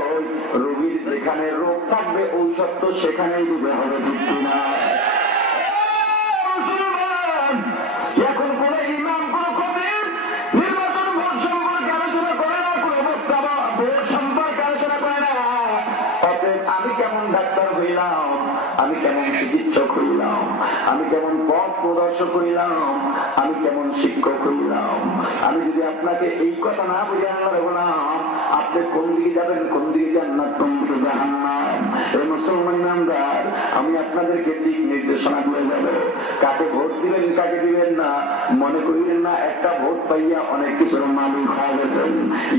রোগীর যেখানে রোগ থাকবে ঔষধ তো সেখানেই দিতে হবে, ঠিক কিনা? এখন কোন ইমাম কোন খতিব চিকিৎসক হইলাম, আমি কেমন পথ প্রদর্শক হইলাম, আমি কেমন শিক্ষক হইলাম। আমি যদি আপনাকে এই কথা না বুঝে আল্লাহর আপনি কোন দিকে যাবেন, কোন দিকে জান্নাত, কোন দিকে জাহান্নাম, এই মুসলমান ইমানদার, আমি আপনাদেরকে দিক নির্দেশনা দিয়ে যাব। কাকে ভোট দিবেন, কাকে দিবেন না, মনে করিলেন না একটা ভোট পাইয়া অনেক কিছুর মালিক হয়ে গেছেন।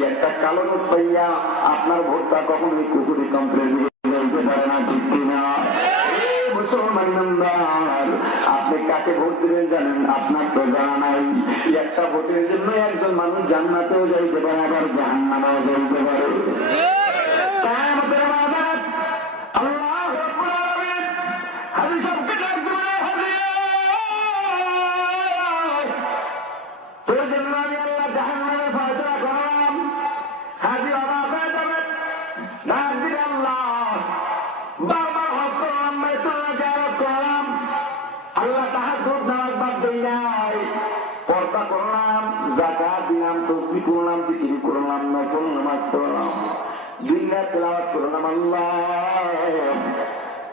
একটা কালো নোট পাইয়া আপনার ভোটটা কখনোই কুকুরি তন্ত্রের দিকে বলতে পারে না, ঠিক কিনা? মুসলমান ইমানদার, আপনি কাকে ভোট দিবেন জানেন? আপনার তো জানা নাই। একটা ভোটের জন্য একজন মানুষ জান্নাতেও যাইতে পারে, আবার জাহান্নামেও যাইতে পারে।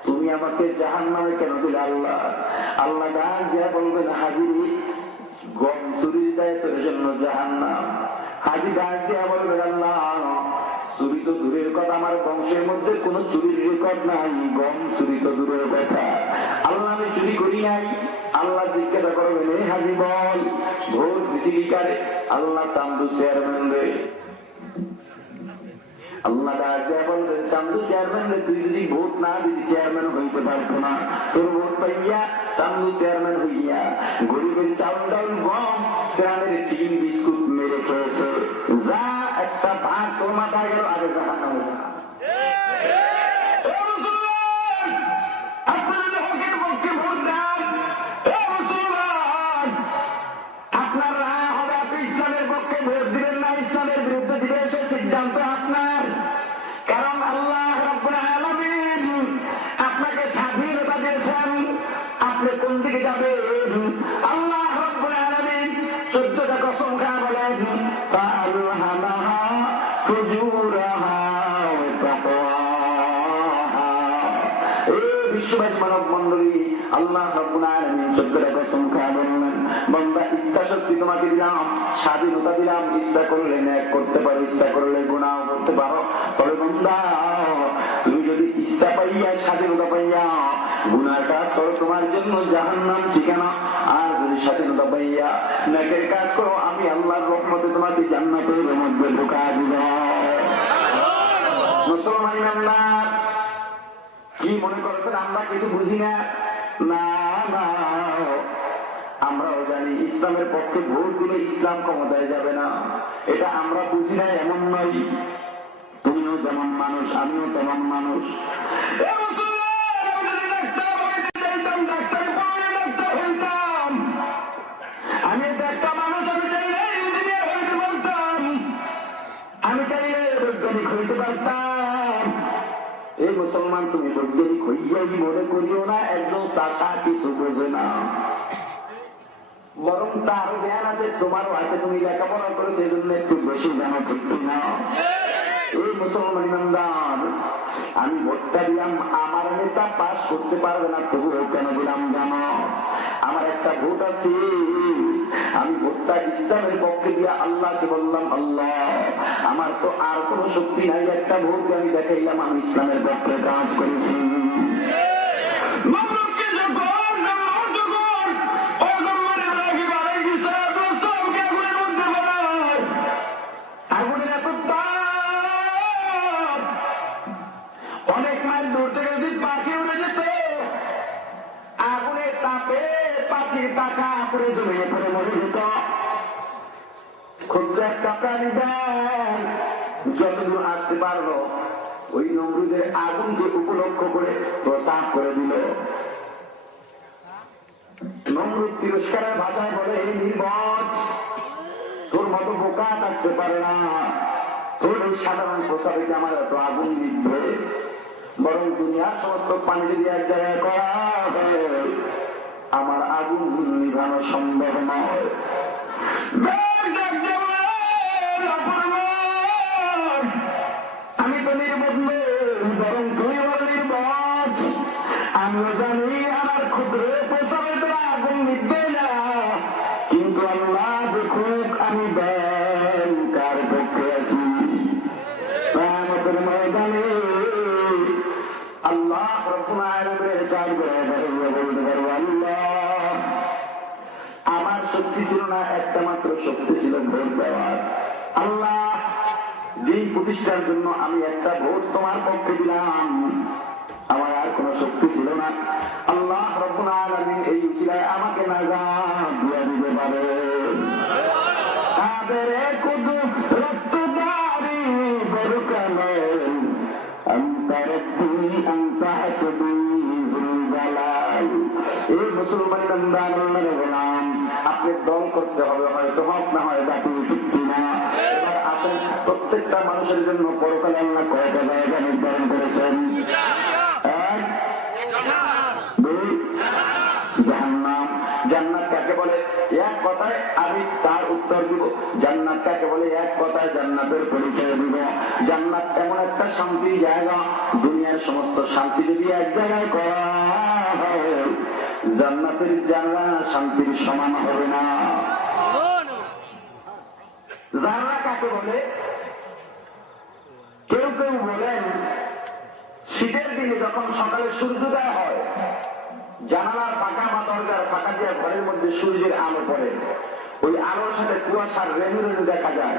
তুমি আমাকে জাহান্নামে কেন দিলে আল্লাহ? আল্লাহ গান দিয়া বলবেন, হাজিরি গম চুরির দায়িত্বের জন্য জাহান্নাম। হাজি গান দিয়া বলবেন, আল্লাহ চুরি তো দূরের কথা, আমার বংশের মধ্যে কোন চুরির রেকর্ড নাই, গম চুরি তো দূরের কথা, আল্লাহ আমি চুরি করি নাই। আল্লাহ জিজ্ঞাসা করবেন, এই হাজি বল ভোট দিছিলি কারে? আল্লাহ চান্দু চেয়ারম্যান রে। আল্লাহ বলবেন, চান্দু চেয়ারম্যান রে, তুই যদি ভোট না দিবি চেয়ারম্যান হইতে পারতো না। তোর ভোট পাইয়া চান্দু চেয়ারম্যান হইয়া গরিবের চাল ডাল গম গ্রামের টিফিন বিস্কুট মেরে খেয়েছে, যা একটা ভাগ তোর মাথায় গেল, আগে জাহান্নামে যা। মানব মন্ডলী, আল্লাহ রাব্বুল আলামিন 14টা কসম খায় বললেন, বান্দা ইচ্ছা শক্তি তোমাকে দিলাম, স্বাধীনতা দিলাম, ইচ্ছা করলে ন্যায় করতে পারো, ইচ্ছা করলে গুনাহ করতে পারো। তবে বান্দা তুমি যদি ইচ্ছা পাইয়া স্বাধীনতা পাইয়া গুনার কাজ করো, তোমার জন্য জাহান্নাম ঠিকানা। আর যদি স্বাধীনতা পাইয়া নেকের কাজ করো, আমি আল্লাহর রহমতে তোমাকে জান্নাতের মধ্যে ঢোকায় দিব। মুসলমান ইমানদার, কি মনে করছেন আমরা কিছু বুঝি না? না, আমরাও জানি ইসলামের পক্ষে ভোট দিলে ইসলাম ক্ষমতায় যাবে না, এটা আমরা বুঝি না এমন নয়। তুমিও যেমন মানুষ, আমিও তেমন মানুষ। আমি তো একটা মানুষ, আমি চাইলে ইঞ্জিনিয়ার হইতে পারতাম, আমি চাইলে বৈজ্ঞানিক হইতে পারতাম। এই মুসলমান, তুমি বৈজ্ঞানিক হইয়াই মনে করিও না একজন চাষা কিছু বোঝে না, বরং তারও জ্ঞান আছে, তোমারও আছে, তুমি লেখাপড়া করো, সেই জন্য একটু বেশি জানো, ঠিক না? এই মুসলমান ইমানদার, আমি ভোটটা দিলাম, আমার নেতা পাস করতে পারবে না, তবুও কেন দিলাম জানো? আমার একটা ভোট আছে, আমি ভোটটা ইসলামের পক্ষে দিয়ে আল্লাহকে বললাম, আল্লাহ আমার তো আর কোন শক্তি নাই, একটা ভোট আমি দেখাইলাম আমি ইসলামের পক্ষে কাজ করেছি। অনেক মাইল দূর থেকে যদি পাখি উড়ে যেত, আগুনের তাপে পাখির পাখা পড়ে জমিয়ে পড়ে মরে যেত। ক্ষুদ্র একটা প্রাণী দেন যতদূর আসতে পারলো, ওই নমরুদের আগুনকে উপলক্ষ করে প্রসাদ করে দিল। নমরুদ তিরস্কারের ভাষায় বলে, এই নির্বজ, তোর মতো বোকা থাকতে পারে না, তোর ওই সাধারণ প্রসাদে আমার এত আগুন নিভবে, বরং দুনিয়ার সমস্ত পানি যদি এক জায়গায় করা হয় আমার আগুন নিভানো সম্ভব নয়। আমি তো নির্বোধ, বরং তুই নির্বোধ, আমিও জানি শান্তি ছিল না, একটা মাত্র শক্তি ছিল ভোট দেওয়ার। আল্লাহ, দিন প্রতিষ্ঠার জন্য আমি একটা ভোট তোমার পক্ষে দিলাম, আমার আর কোন শক্তি ছিল না। আল্লাহ রাব্বুল আলামিন এই উসিলায় আমাকে নাজাত দিয়ে দিতে পারে। আদরে কুদু রত্তদারি বরকালাল আনতা রব্বি আনতা হাসবি যুল জালাল। এই মুসলমান বান্দা আল্লাহর গোলাম, আপনি দল করতে হবে, হয়তো হক না হয় বাকি চুক্তি না। এবার আসেন, প্রত্যেকটা মানুষের জন্য পরকালে আল্লাহ কয়টা জায়গা নির্ধারণ করেছেন? জাহান্নাম। জান্নাত কাকে বলে? এক কথায় আমি তার উত্তর দিব। জান্নাত কাকে বলে? এক কথায় জান্নাতের পরিচয় দিব। জান্নাত এমন একটা শান্তির জায়গা, দুনিয়ার সমস্ত শান্তি যদি এক জায়গায় করা হয়, জান্নাতের জায়গা শান্তির সমান হবে না। জান্নাত কাকে বলে? কেউ কেউ বলেন শীতের দিনে যখন সকালে সূর্যোদয় হয়, জানালার ফাঁকা বা দরজার ফাঁকা দিয়ে ঘরের মধ্যে সূর্যের আলো পড়ে, ওই আলোর সাথে কুয়াশার রেণু রেণু দেখা যায়,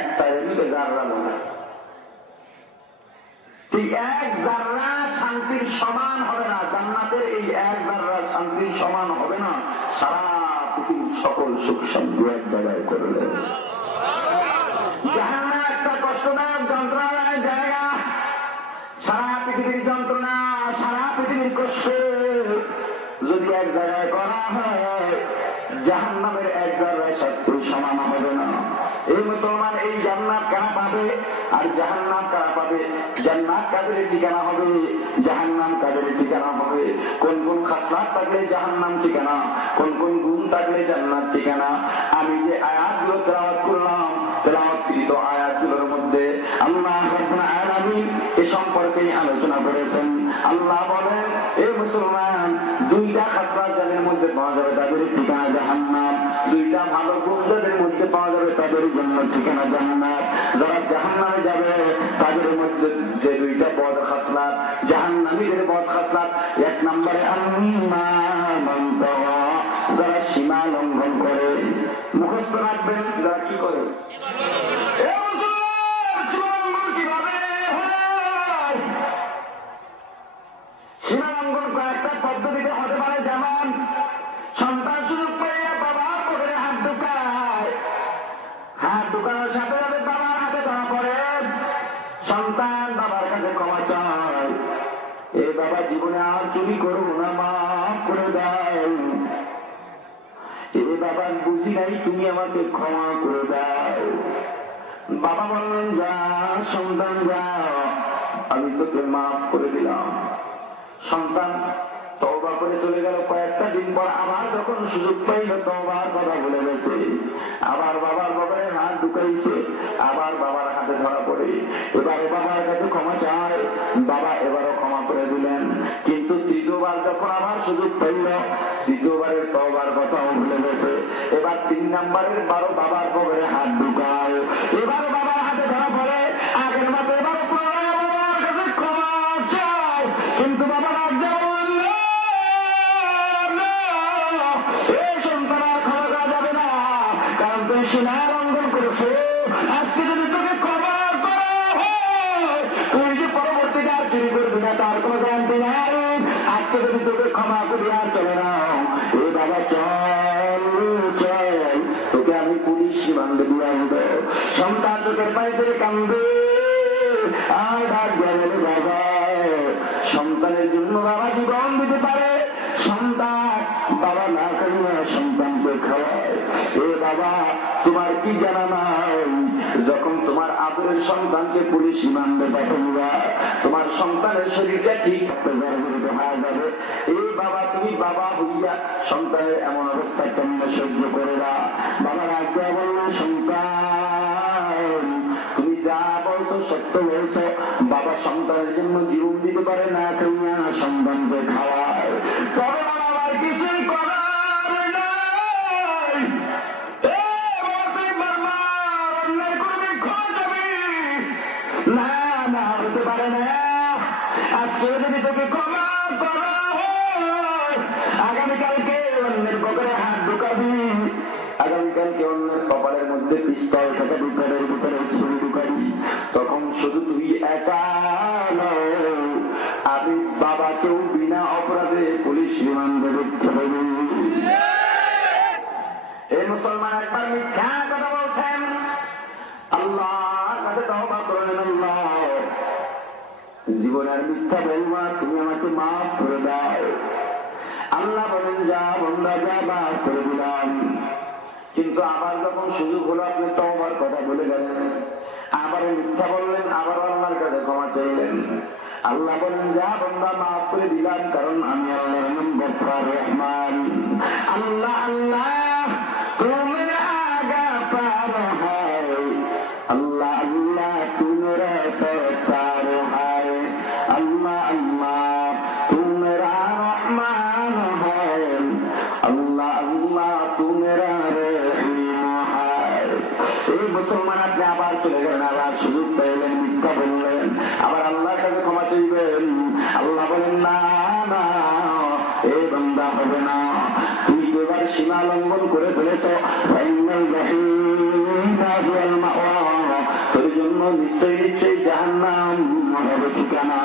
একটা রেণুকে জাররা বলে। এই এক জাররা শান্তির সমান হবে না, জান্নাতের এই এক জাররা শান্তির সমান হবে না। সারা পৃথিবীর সকল সুখ শান্তি এক জায়গায় করলে। জাহান্নাম একটা কষ্টদায়ক যন্ত্রণার জায়গা, সারা পৃথিবীর যন্ত্রণা, সারা পৃথিবীর কষ্ট যদি এক জায়গায় করা হয়, জাহান্নামের এক জায়গায় শাস্তির সমান হবে না। এই মুসলমান, এই জান্নাত কারা পাবে আর জাহান্নাম কারা পাবে? জান্নাত কাদের ঠিকানা হবে, জাহান্নাম কাদের ঠিকানা হবে? কোন কোন খাসলাত থাকলে জাহান্নাম ঠিকানা, কোন কোন গুণ থাকলে জান্নাত ঠিকানা? আমি যে আয়াতগুলো তেলাওয়াত করলাম, তেলাওয়াতকৃত আয়াতগুলোর মধ্যে আল্লাহ রাব্বুল আলামিন এ সম্পর্কে আলোচনা করেছেন। আল্লাহ বলেন, এই মুসলমান, দুইটা খাসলাত যাদের মধ্যে পাওয়া যাবে তাদের ঠিকানা জাহান্নাম, দুইটা ভালো গুণ যাদের মধ্যে পাওয়া যাবে তাদের জন্য ঠিকানা জান্নাত। যারা জাহান্নামে যাবে তাদের মধ্যে যে দুইটা বদ খাসলাত, জাহান্নামীদের বদ খাসলাত, এক নম্বরে যারা সীমা লঙ্ঘন করে। মুখস্থ রাখবেন, যারা কি করে? সীমা লঙ্ঘন কয়েকটা পদ্ধতিতে হতে পারে। যেমন সন্তান সুযোগ পেয়ে বাবার পকেটে হাত ঢুকায়, হাত ঢুকানোর সাথে সাথে বাবার হাতে ধরা পড়ে, সন্তান বাবার কাছে ক্ষমা চায়, এ বাবা জীবনে আর চুরি করবো না, মাফ করে দেয়, এ বাবা বুঝি নাই, তুমি আমাকে ক্ষমা করে দাও। বাবা বললেন, যা সন্তান যা, আমি তোকে মাফ করে দিলাম। সন্তান তওবা করে চলে গেল। কয়েকটা দিন পর আবার যখন সুযোগ পাইল, তওবার কথা বলে গেছে, আবার বাবার বাবারে হাত ঢুকাইছে, আবার বাবার হাতে ধরা পড়ে, এবারে বাবার কাছে ক্ষমা চায়, বাবা এবারও ক্ষমা করে দিলেন। কিন্তু তৃতীয়বার যখন আবার সুযোগ পাইল, তৃতীয়বারের তওবার কথাও ভুলে গেছে, এবার 3 নম্বরের বারো বাবার বাবারে হাত ঢুকায়, এবার বাবার হাতে ধরা পড়ে, আগের মতো এবার বাবার কাছে ক্ষমা চায়, কিন্তু বাবা সীমা লঙ্ঘন করেছে। আজকে যদি তোকে ক্ষমা করা হয়, তুই যে পরবর্তীতে আর চুরি করবি না তার কোনো গ্যারান্টি নাই। আজকে যদি তোকে ক্ষমা করি আর চলে না, এ বাবা চল চল, তোকে আমি পুলিশ রিমান্ডে দিয়ে আসবো। সন্তান তোকের পাইছে কান্দে আর ডাক গেল, বাবা সন্তানের জন্য বাবা জীবন দিতে পারে, সন্তান বাবা না করিয়া সন্তানকে খাওয়ায়। এ বাবা, তোমার কি জানা নাই, যখন তোমার আদরের সন্তানকে পুলিশ রিমান্ডে পাঠাবা, তোমার সন্তানের শরীরটা ঠিক হয়ে যাবে। এই বাবা, তুমি বাবা হইয়া সন্তানের এমন অবস্থা কেমন সহ্য করে না? বাবা রাখতে বললো, সন্তান তুমি যা বলছো সত্য বলছো, বাবা সন্তানের জন্য জীবন দিতে পারে না, কইয়া সন্তানকে খাওয়ায়, তবে আমার কিছুই করার না, না হতে পারে না। আজকে যদি তোকে ক্ষমা করা হয়, আগামীকালকে অন্যের পকেটে হাত ঢুকাবি, দেখবেন কি অন্যের কপালের মধ্যে পিস্তল থেকে বিপদের ভিতরে ছুরি ঢুকাবি, তখন শুধু তুই একা নয়, আমি বাবাকেও বিনা অপরাধে পুলিশ রিমান্ডে দেখতে হবে। এই মুসলমান একবার মিথ্যা কথা বলছেন, আল্লাহর কাছে তওবা করেন, আল্লাহ জীবনের মিথ্যা বলবো না, তুমি আমাকে মাফ করে দাও। আল্লাহ বলেন যা বান্দা যা, মাফ করে দিলাম। কিন্তু আবার যখন সুযোগ হলো আপনি তওবার কথা বলে গেলেন, আবার মিথ্যা বললেন, আবার আল্লাহর কাছে ক্ষমা চাইলেন। আল্লাহ বলেন যা বান্দা, মাফ করে দিলাম, কারণ আমি আল্লাহর নাম গফফার রহমান। আল্লাহ আল্লাহ তু মেরা গফফার হ্যায়, আল্লাহ আল্লাহ তু মেরা সত্তার হ্যায়, আল্লাহ আল্লাহ তু মেরা রহমান হ্যায়, আল্লাহ আল্লাহ তু মেরা রহিম হ্যায়। এই মুসলমান আপনি আবার চলে গেলেন, আবার সুযোগ পেলেন, মিথ্যা বললেন, আবার আল্লাহর কাছে ক্ষমা চাইবেন। আল্লাহ বলেন না না, এই বান্দা হবে না, তুই এবার সীমা লঙ্ঘন করে ফেলেছ, তোর জন্য নিশ্চয়ই নিশ্চয়ই জাহান্নাম হবে ঠিকানা।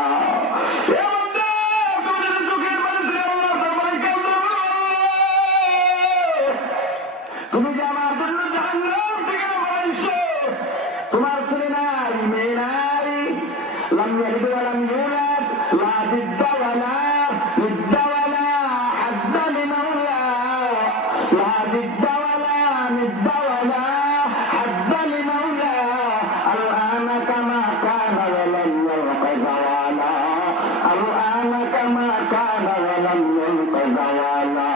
তুমি যে আমার জন্য জাহান্নাম ঠিকানা বানাইছো, তোমার ছেলে নাই, মেয়ে নাই, লাম ইয়ালিদ ওয়া লাম ইউলাদ, লা জিদ্দা ওয়ালা নিদ্দা ওয়ালা হাদ্দা লিমাওলা, লা জিদ্দা ওয়ালা নিদ্দা ওয়ালা হাদ্দা লিমাওলা, আল-আনা কামা কানা ওয়া লাম ইয়ালকা যাওয়ালা, আল-আনা কামা কানা ওয়া লাম ইয়ালকা যাওয়ালা,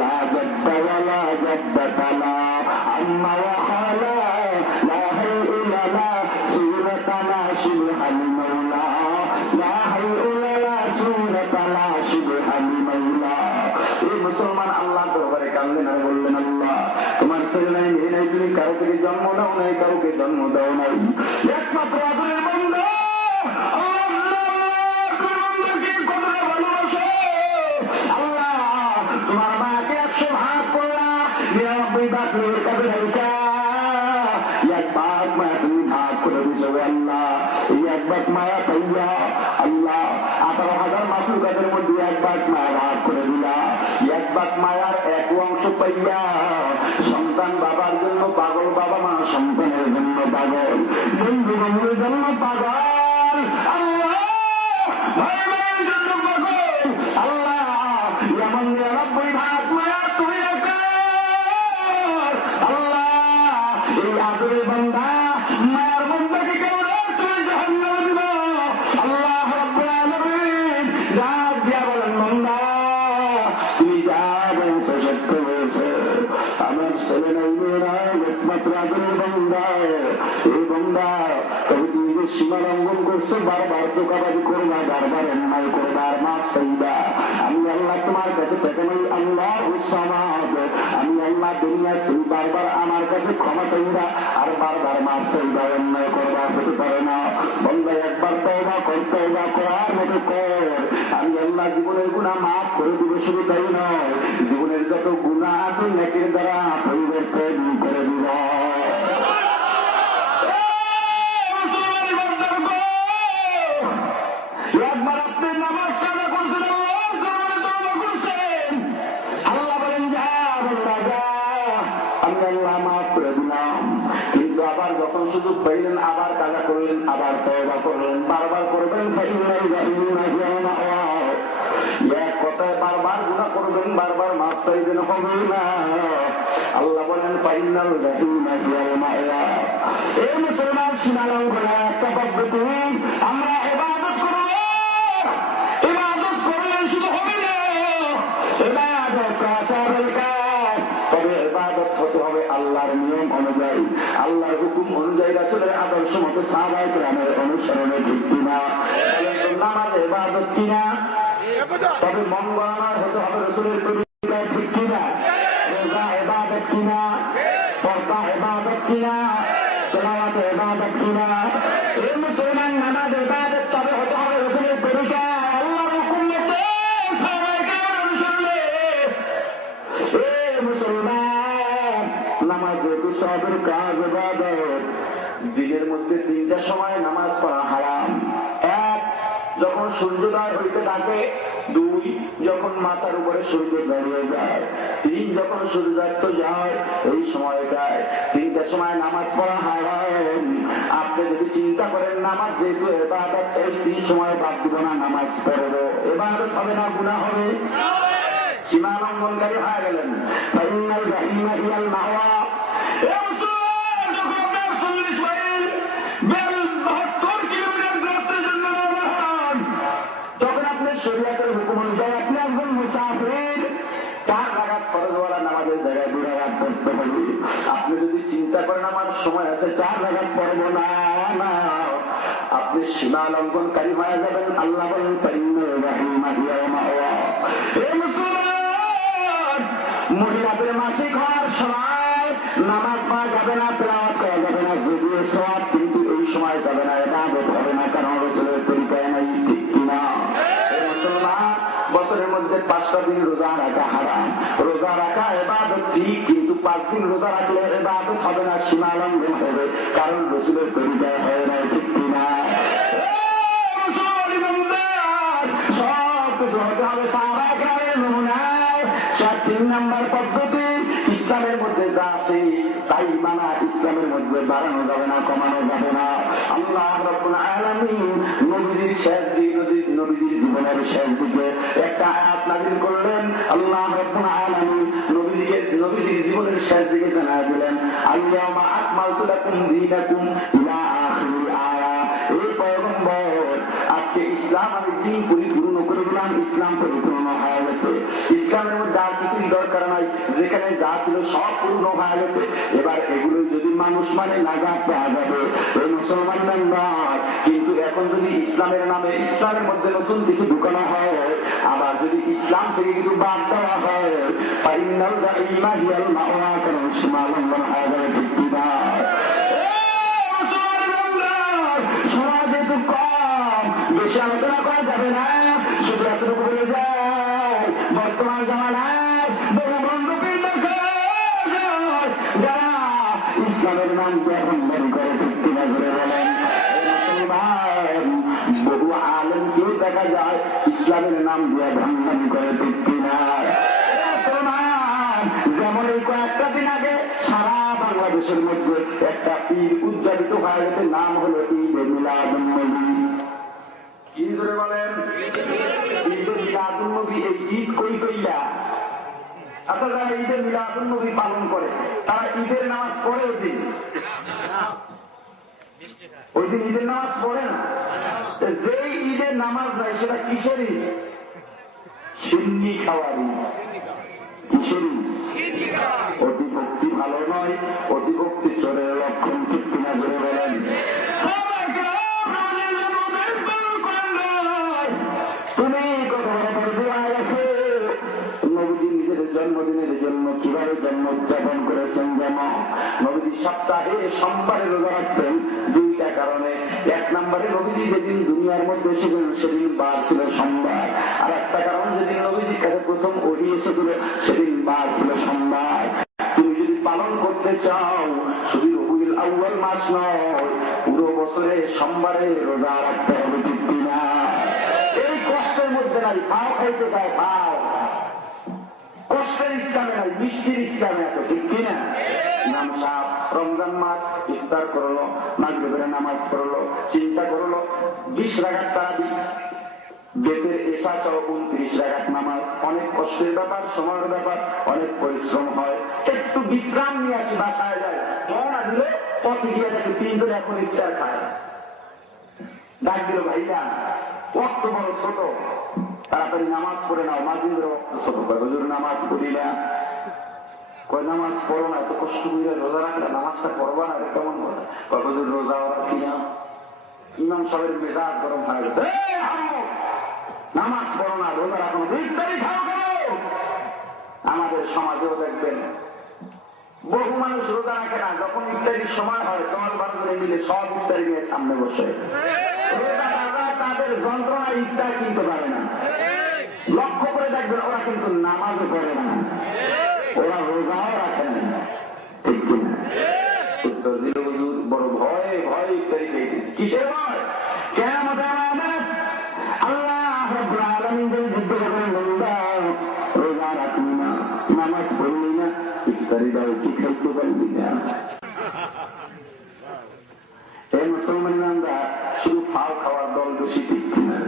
লা জাদ্দা ওয়ালা জাদ্দাতা লা আম্মা ওয়া খালা, লা হাইউলা লা সুরাতা লা শিবহা লিমাওলা, লা হাইউলা লা সুরাতা লা শিবহা লিমাওলা। এই মুসলমান আল্লাহর দরবারে কাঁদলেন আর বললেন, আল্লাহ তোমার ছেলে নাই, মেয়ে নাই, তুমি কারো থেকে জন্ম দাও নাই, কাউকে জন্ম দাও নাই, একমাত্র আদরের বান্দা তোমার মাকে 100 ভাগ করলা, 99 ভাগ মেয়ের কাছে রেখা, এক ভাগ মায়া তুমি ভাগ করে দিছো আল্লাহ। এই এক ভাগ মায়া পাইয়া আল্লাহ 18,000 মাখলুকাতের মধ্যে এক ভাগ মায়া ভাগ করে দিলা, এক ভাগ মায়ার এক অংশ পাইয়া সন্তান বাবার জন্য পাগল, বাবা মা সন্তানের জন্য পাগল, বন্ধু বান্ধবের জন্য পাগল, আল্লাহ ভাই ভাইয়ের জন্য পাগল, আল্লাহ এমন 99 ভাগ মায়া তুই আল্লাহ। এই আদরের বান্দা মায়ের বান্দাকে কেমন তুমি জাহান্নামে দিবা, আল্লাহ রাব্বুল আলামিন ডাক দিয়া বলেন, বান্দা তুমি যা বলছো সত্য বলছো, আমার ছেলে নাই, মেয়ে নাই, একমাত্র আদরের বান্দা। এই বান্দা তবে তুমি যে সীমা লঙ্ঘন করছো, বারবার ধোঁকাবাজি করবা, বারবার অন্যায় করবা, আর মাফ চাইবা, আমি আল্লাহ তোমার কাছে থেকে নই, আল্লাহ সামাদ, আমি আল্লাহ দুনিয়া সেই বারবার আমার কাছে ক্ষমা চাইবা আর বারবার মাফ চাইবা, অন্যায় করবা হতে পারে না। বন্ধা একবার তওবা কর, তওবা করার মতো কর, আমি আল্লাহ জীবনের গুনাহ মাফ করে দিব, শুধু তাই নয়, জীবনের যত গুনাহ আছে নেকির দ্বারা পরিবর্তন করে দিব। একবার আপনি নামাজ কাজা করছেন, আল্লাহ বলেন যা বান্দা যা, আমি আল্লাহ মাফ করে দিলাম। কিন্তু আবার যখন সুযোগ পাইলেন আবার কাজা করলেন, আবার তওবা করলেন, বারবার করবেন, এক কথায় বারবার গুনাহ করবেন, বারবার মাফ চাইবেন, হবে না। আল্লাহ বলেন ফাইনাল জাহিমা হিয়াল মাওয়া। এই মুসলমান সীমা লঙ্ঘনের একটা পদ্ধতি, আমরা ইবাদত করব, ইবাদত করলে শুধু হবে না, ইবাদত কাসারুল কাজ, তবে ইবাদত হতে হবে আল্লাহর নিয়ম অনুযায়ী, আল্লাহর হুকুম অনুযায়ী, রাসূলের আদর্শ মতো সাহাবায়ে কেরামের অনুসরণে, ঠিক কিনা? নামাজ ইবাদত কিনা? তবে মন গণনার হতে হবে রাসূলের তরিকায়, ঠিক কিনা? রোজা ইবাদত কিনা? পর্দা ইবাদত কিনা? তেলাওয়াত ইবাদত কিনা? এই মুসলমান নামাজ ইবাদত তবে হতে হবে রাসূলের তরিকায়, আল্লাহর হুকুম মতো, সাহাবায়ে কেরামের অনুসরণে। এই মুসলমান নামাজ সবের কাজ ইবাদত। দিনের মধ্যে তিনটা সময় নামাজ পড়া হারাম। এক, যখন সূর্যোদয় হইতে থাকে। দুই, যখন মাথার উপরে সূর্য দাঁড়িয়ে যায়। তিন, যখন সূর্যাস্ত যায়। এই সময়টায় তিনটা সময় নামাজ পড়া হারাম। আপনি যদি চিন্তা করেন নামাজ যেহেতু ইবাদত, এই তিন সময় বাদ দিব না, নামাজ পড়বো, ইবাদত হবে না, গুনাহ হবে? সীমা লঙ্ঘনকারী হয়ে গেলেন। ফাইনাল জাহিমা হিয়াল মাওয়া। যখন আপনি শরীয়তের হুকুম অনুযায়ী আপনি একজন মুসাফির, 4 রাকাত ফরজওয়ালা নামাজের জায়গায় 2 রাকাত পড়তে হবে। আপনি যদি চিন্তা করেন আমার সময় আছে 4 রাকাত পড়বো না, আপনি সীমা লঙ্ঘনকারী হয়ে যাবেন। আল্লাহ বলেন ফাইনাল জাহিমা হিয়াল মাওয়া। মহিলাদের মাসিক হওয়ার সময় নামাজ পড়া যাবে না, তেলাওয়াত করা যাবে না, যদিও সওয়াব, কিন্তু এই সময় যাবে না, ইবাদত হবে না, কারণ রাসূলের তরিকায় নাই। ঠিক কিনা? মুসলমান, বছরের মধ্যে 5টা দিন রোজা রাখা হারাম। রোজা রাখা ইবাদত ঠিক, কিন্তু 5 দিন রোজা রাখলে ইবাদত হবে না, সীমা লঙ্ঘন হবে, কারণ রাসূলের তরিকায় হয় না। ঠিক কিনা? সব কিছু হতে হবে সাহাবায়ে কেরামের নমুনায়। 3 নাম্বার পদ্ধতি, ইসলামের মধ্যে যা আছে তাই মানা। ইসলামের মধ্যে বাড়ানো যাবে না, কমানো যাবে না। আল্লাহ রাব্বুল আলামিন নবীজির শেষ দিন, নবীজির জীবনের শেষ দিকে একটা আয়াত নাযিল করলেন। আল্লাহ রাব্বুল আলামিন নবীজির জীবনের শেষ দিকে জানায় দিলেন, আল-ইয়াওমা আকমালতু লাকুম দীনাকুম ইলা আখিরিল আয়া। এই পয়গম্বর, আজকে ইসলাম আমি দিন পরিপূর্ণ করে দিলাম, ইসলাম পরিপূর্ণ হয়ে গেছে। ইসলামের মধ্যে আর কিছুই দরকার নাই, যেখানে যা ছিল সব পূর্ণ হয়ে গেছে। এবার এগুলো যদি মানুষ মানে নাজাত পাওয়া যাবে, ওই মুসলমানদের নয়। কিন্তু এখন যদি ইসলামের নামে ইসলামের মধ্যে নতুন কিছু ঢুকানো হয়, আবার যদি ইসলাম থেকে কিছু বাদ দেওয়া হয়, ফাইনাল জাহিমা হিয়াল মাওয়া, কারণ সীমা লঙ্ঘন হয়ে যাবে। ঠিক কিনা? সময় যেহেতু কম, বেশি আলোচনা করা যাবে না, শুধু এতটুকু বলে যায় বর্তমান জামানায় বহু বন্ধুকে যারা ইসলামের নামকে এখন মনে করে। ঠিক কিনা? ধরে বলেন। বহু আলেমকেও দেখা যায় ইসলামের নাম দিয়ে ভ্রমণ করে। ঠিক কিনা? যেমন এই কয়েকটা দিন আগে সারা বাংলাদেশের মধ্যে একটা ঈদ উদযাপিত হয়ে গেছে, নাম হলো ঈদে মিলাদুন নবী। কি ধরে বলেন? ঈদে মিলাদুন নবী। এই ঈদ কই কইয়া? আচ্ছা, যারা ঈদে মিলাদুন নবী পালন করে তারা ঈদের নামাজ পড়ে? ওই দিন ঈদের নামাজ পড়ে না। যে ঈদের নামাজ নাই সেটা কিসের ঈদ? সিন্নি খাওয়ার ঈদ। কিসের ঈদ? অতি ভক্তি ভালো নয়, অতি ভক্তি চোরের লক্ষণ। ঠিক কিনা? ধরে বলেন। তুমি কত বড় আছে নবীজি নিজের জন্মদিনের জন্য কিভাবে জন্ম উদযাপন করেছেন? যেমন নবীজি সপ্তাহে সোমবারে রোজা রাখতেন 2টা কারণে। 1 নম্বরে নবীজি যেদিন দুনিয়ার মধ্যে এসেছেন সেদিন বার ছিল সোমবার। আর একটা কারণ, যেদিন নবীজির কাছে প্রথম ওহী এসেছিল সেদিন বার ছিল সোমবার। তুমি যদি পালন করতে চাও, শুধু রবিউল আউয়াল মাস নয়, পুরো বছরে সোমবারে রোজা রাখতে হবে। ঠিক কিনা? এই কষ্টের মধ্যে নাই। পাও খাইতে চায়, পাও কষ্টের ইসলামে নাই, মিষ্টির ইসলামে আছে। ঠিক কিনা? ইমাম সাহেব রমজান মাস ইফতার করলো, মাগরিবের নামাজ পড়লো, চিন্তা করলো 20 রাকাত তারাবি, বেতের এশা সহ 29 রাকাত নামাজ। অনেক কষ্টের ব্যাপার, সময়ের ব্যাপার, অনেক পরিশ্রম হয়। একটু বিশ্রাম নিয়ে আসি, বাসায় যায়, না দিলে পথে গিয়ে দেখে 3 জন এখন ইফতার খায়। ডাক দিল, ভাইটা ওয়াক্ত বড় ছোট, তাড়াতাড়ি নামাজ পড়ে নাও। মাঝিদের ওয়াক্ত ছোট। হুজুর নামাজ পড়ি না। কয় নামাজ পড়ো না, এত কষ্ট করে রোজা রাখলে নামাজটা পড়বা না, কেমন বলে? হুজুর রোজাও রাখি না। ইমাম সাহেবের মেজাজ গরম হয়ে গেছে, নামাজ পড়ো না, রোজা রাখো না, ইফতারি খাও কেন? আমাদের সমাজেও দেখবেন বহু মানুষ রোজা রাখে না, যখন ইফতারির সময় হয় 10-12 জনে মিলে সব ইফতারি নিয়ে সামনে বসে। তাদের যন্ত্রণা ইফতার কিনতে পারে না। লক্ষ্য করে দেখবেন ওরা কিন্তু নামাজও পড়ে না, ওরা রোজাও রাখে না। ঠিক কিনা? উত্তর দিল, হুজুর বড় ভয়ে ভয়ে ইফতারি খেয়েছি। কিসের ভয়? কিয়ামতের আলামত। আল্লাহ রাব্বুল আলামিন যুদ্ধ করবেন, বান্দা রোজা রাখলি না, নামাজ পড়লি না, ইফতারি দাও কি খাইতে পারলি না। এই মুসলমানরা শুধু ফাও খাওয়ার দল বেশি, ঠিক কিনা?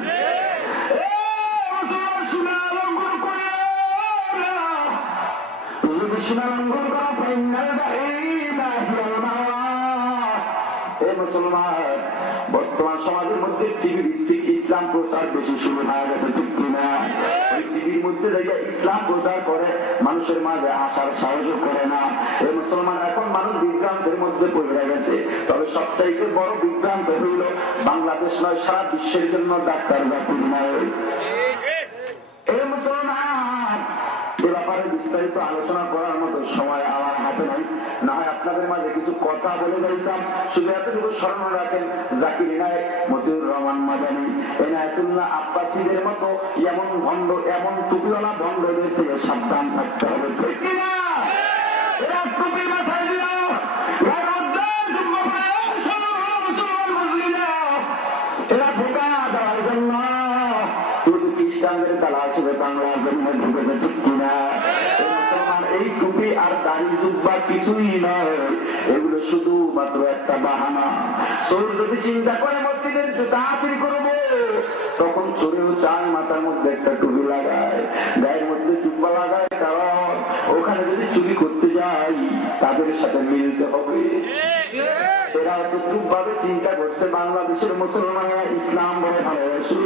মুসলমান বর্তমান সমাজের মধ্যে টিভি ভিত্তিক ইসলাম প্রচার বেশি শুরু হয়ে গেছে, ঠিক কিনা? ওই টিভির মধ্যে যাইয়া ইসলাম প্রচার করে মানুষের মাঝে আসার সাহায্য করে না। এই মুসলমান এখন মানুষ বিভ্রান্তের মধ্যে পড়ে গেছে। তবে সবচাইতে বড় বিভ্রান্ত হইল বাংলাদেশ নয়, সারা বিশ্বের জন্য ডাক্তার জাতির নয়। এই মুসলমান এ ব্যাপারে বিস্তারিত আলোচনা করার মতো সময় আমার হাতে নাই, না হয় আপনাদের মাঝে কিছু কথা বলে যাইতাম। শুধু এতটুকু স্মরণ রাখেন, জাকির নায়েক, মতিউর রহমান মাদানী, এনায়েতুল্লাহ আব্বাসীদের মতো এমন ভণ্ড, এমন টুপিওয়ালা ভণ্ডদের থেকে সাবধান থাকতে হবে, ঠিক কিনা? এরা টুপি মাথায় দিল, এরা ঠেকা দেওয়ার জন্য খ্রিস্টানদের তালা আসবে বাংলার জন্য ঢুকেছে, ঠিক কিনা? মুসলমান এই টুপি আর দাড়ি জুব্বা কিছুই নয়, এগুলো শুধুমাত্র একটা বাহানা। চোর যদি চিন্তা করে মসজিদের জুতা হাতির করবো, তখন চোরেও চায় মাথার মধ্যে একটা টুপি লাগায়, গায়ের মধ্যে জুব্বা লাগায়, কারণ ওখানে যদি চুরি করতে যাই তাদের সাথে মিলতে হবে। এরা অতটুক ভাবে চিন্তা করছে বাংলাদেশের মুসলমানরা ইসলাম বলে ভালোবাসে।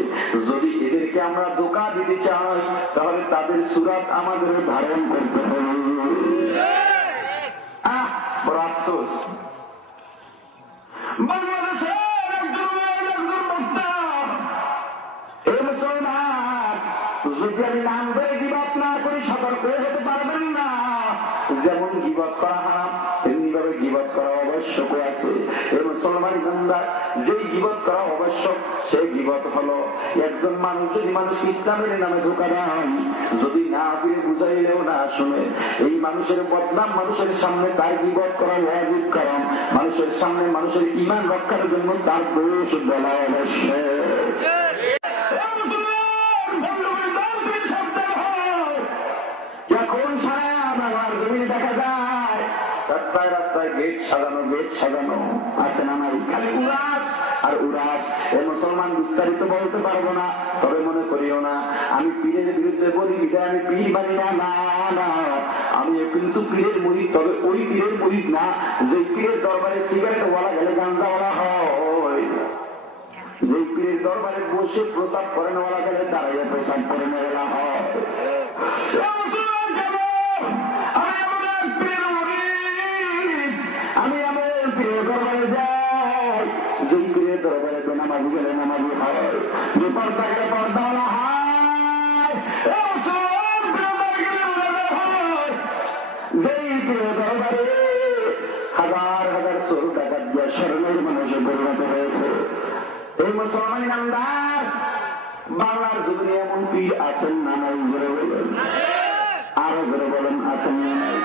যদি এদেরকে আমরা ধোঁকা দিতে চাই তাহলে তাদের সুরাত আমাদের ধারণ করতে হবে। বড় আফসোস, বাংলাদেশের এই মুসলমান যদি আমি নাম ধরে গিবত না করি সতর্ক হতে পারবেন না। যেমন গিবত করা হারাম, তেমনি ভাবে গিবত করা আবশ্যক আছে। এই মুসলমান গুন্ডা যেই গিবত করা আবশ্যক সেই গিবত হলো একজন মানুষ যদি মানুষ ইসলামের নামে ধোঁকা দেয়, যদি না ফিরে বুঝাইলেও না শুনে, এই মানুষের বদনাম মানুষের সামনে তার গিবত করা ওয়াজিব, কারণ মানুষের সামনে মানুষের ঈমান রক্ষার জন্য তার দোষ বলা আবশ্যক। এখন সারা বাংলার জমি দেখা যায় রাস্তায় রাস্তায় গেট সাজানো, গেট সাজানো আছে না নাই? খালি উড়াস আর উড়াস। এই মুসলমান বিস্তারিত বলতে পারবো না, তবে মনে করিও না আমি পীরের বিরুদ্ধে বলি বিধায় আমি পীর মানি না, না না, আমি কিন্তু পীরের মুরিদ, তবে ওই পীরের মুরিদ না যে পীরের দরবারে সিগারেট ওয়ালা গেলে গাঞ্জাওয়ালা হয়, যে পীরের দরবারে বসে প্রসাদ করে নেওয়ালা গেলে দাঁড়াইয়া প্রসাদ করে নেওয়ালা হয়। আমি আমার পীরের দরবারে যাই, যে পীরের দরবারে বেনামাজি গেলে নামাজি হয়, যে পর্দা গেলে পর্দাওয়ালা হয়, যেই পীরের দরবারে হাজার হাজার চোর ডাকাত দিয়ে স্বর্ণের মানুষে পরিণত হয়েছে। এই মুসলমান নামদার বাংলার জীবনে এমন পীর আছেন না নাই? জোরে বলেন, আরো জোরে বলেন, আছেন না নাই?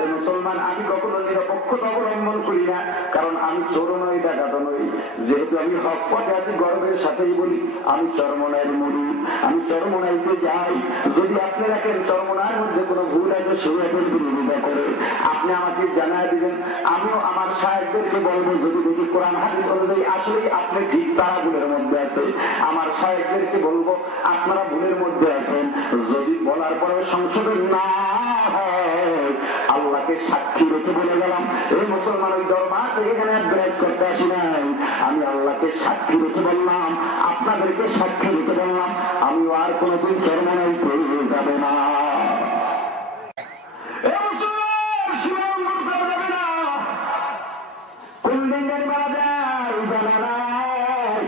এই মুসলমান আমি কখনো নিরপেক্ষতা অবলম্বন করি না, কারণ আমি চোর নই, ডাকাত নই। যেহেতু আমি হক পথে আছি, গর্বের সাথেই বলি আমি চরমনাইয়ের মুরিদ, আমি চরমনাইতে যাই। যদি আপনি রাখেন চরমনাইয়ের মধ্যে কোনো ভুল আছে, শরীয়তের বিরোধিতা করে, আপনি আমাকে জানায় দিবেন, আমিও আমার সাহেবদেরকে বলবো, যদি দেখি কোরআন হাদিস অনুযায়ী আসলেই আপনি ঠিক তারা ভুলের মধ্যে আছে, আমার সাহেবদেরকে বলবো আপনারা ভুলের মধ্যে আছেন। যদি বলার পরেও সংশোধন না হয়, আল্লাহকে সাক্ষী রেখে বলে গেলাম, এই মুসলমান ওই দরবার থেকে এখানে অ্যাডভাইস করতে আসি নাই, আমি আল্লাহকে সাক্ষী রেখে বললাম, আপনাদেরকে সাক্ষী রেখে বললাম, আমিও আর কোনোদিন চরমনাই পেয়ে যাবে না। কোন দিন মারা যায় জানা নাই।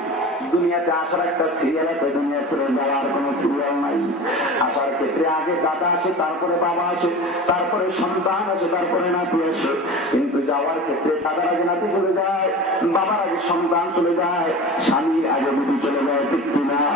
দুনিয়াতে আসার একটা সিরিয়াল আছে, দুনিয়া ছেড়ে যাওয়ার কোন সিরিয়াল নাই। আসার ক্ষেত্রে আগে দাদা আসে, তারপরে বাবা আসে, তারপরে সন্তান আসে, তারপরে নাতি আসে। কিন্তু যাওয়ার ক্ষেত্রে দাদার আগে নাতি চলে যায়, বাবার আগে সন্তান চলে যায়, স্বামীর আগে বিবি চলে যায়, ঠিক কিনা?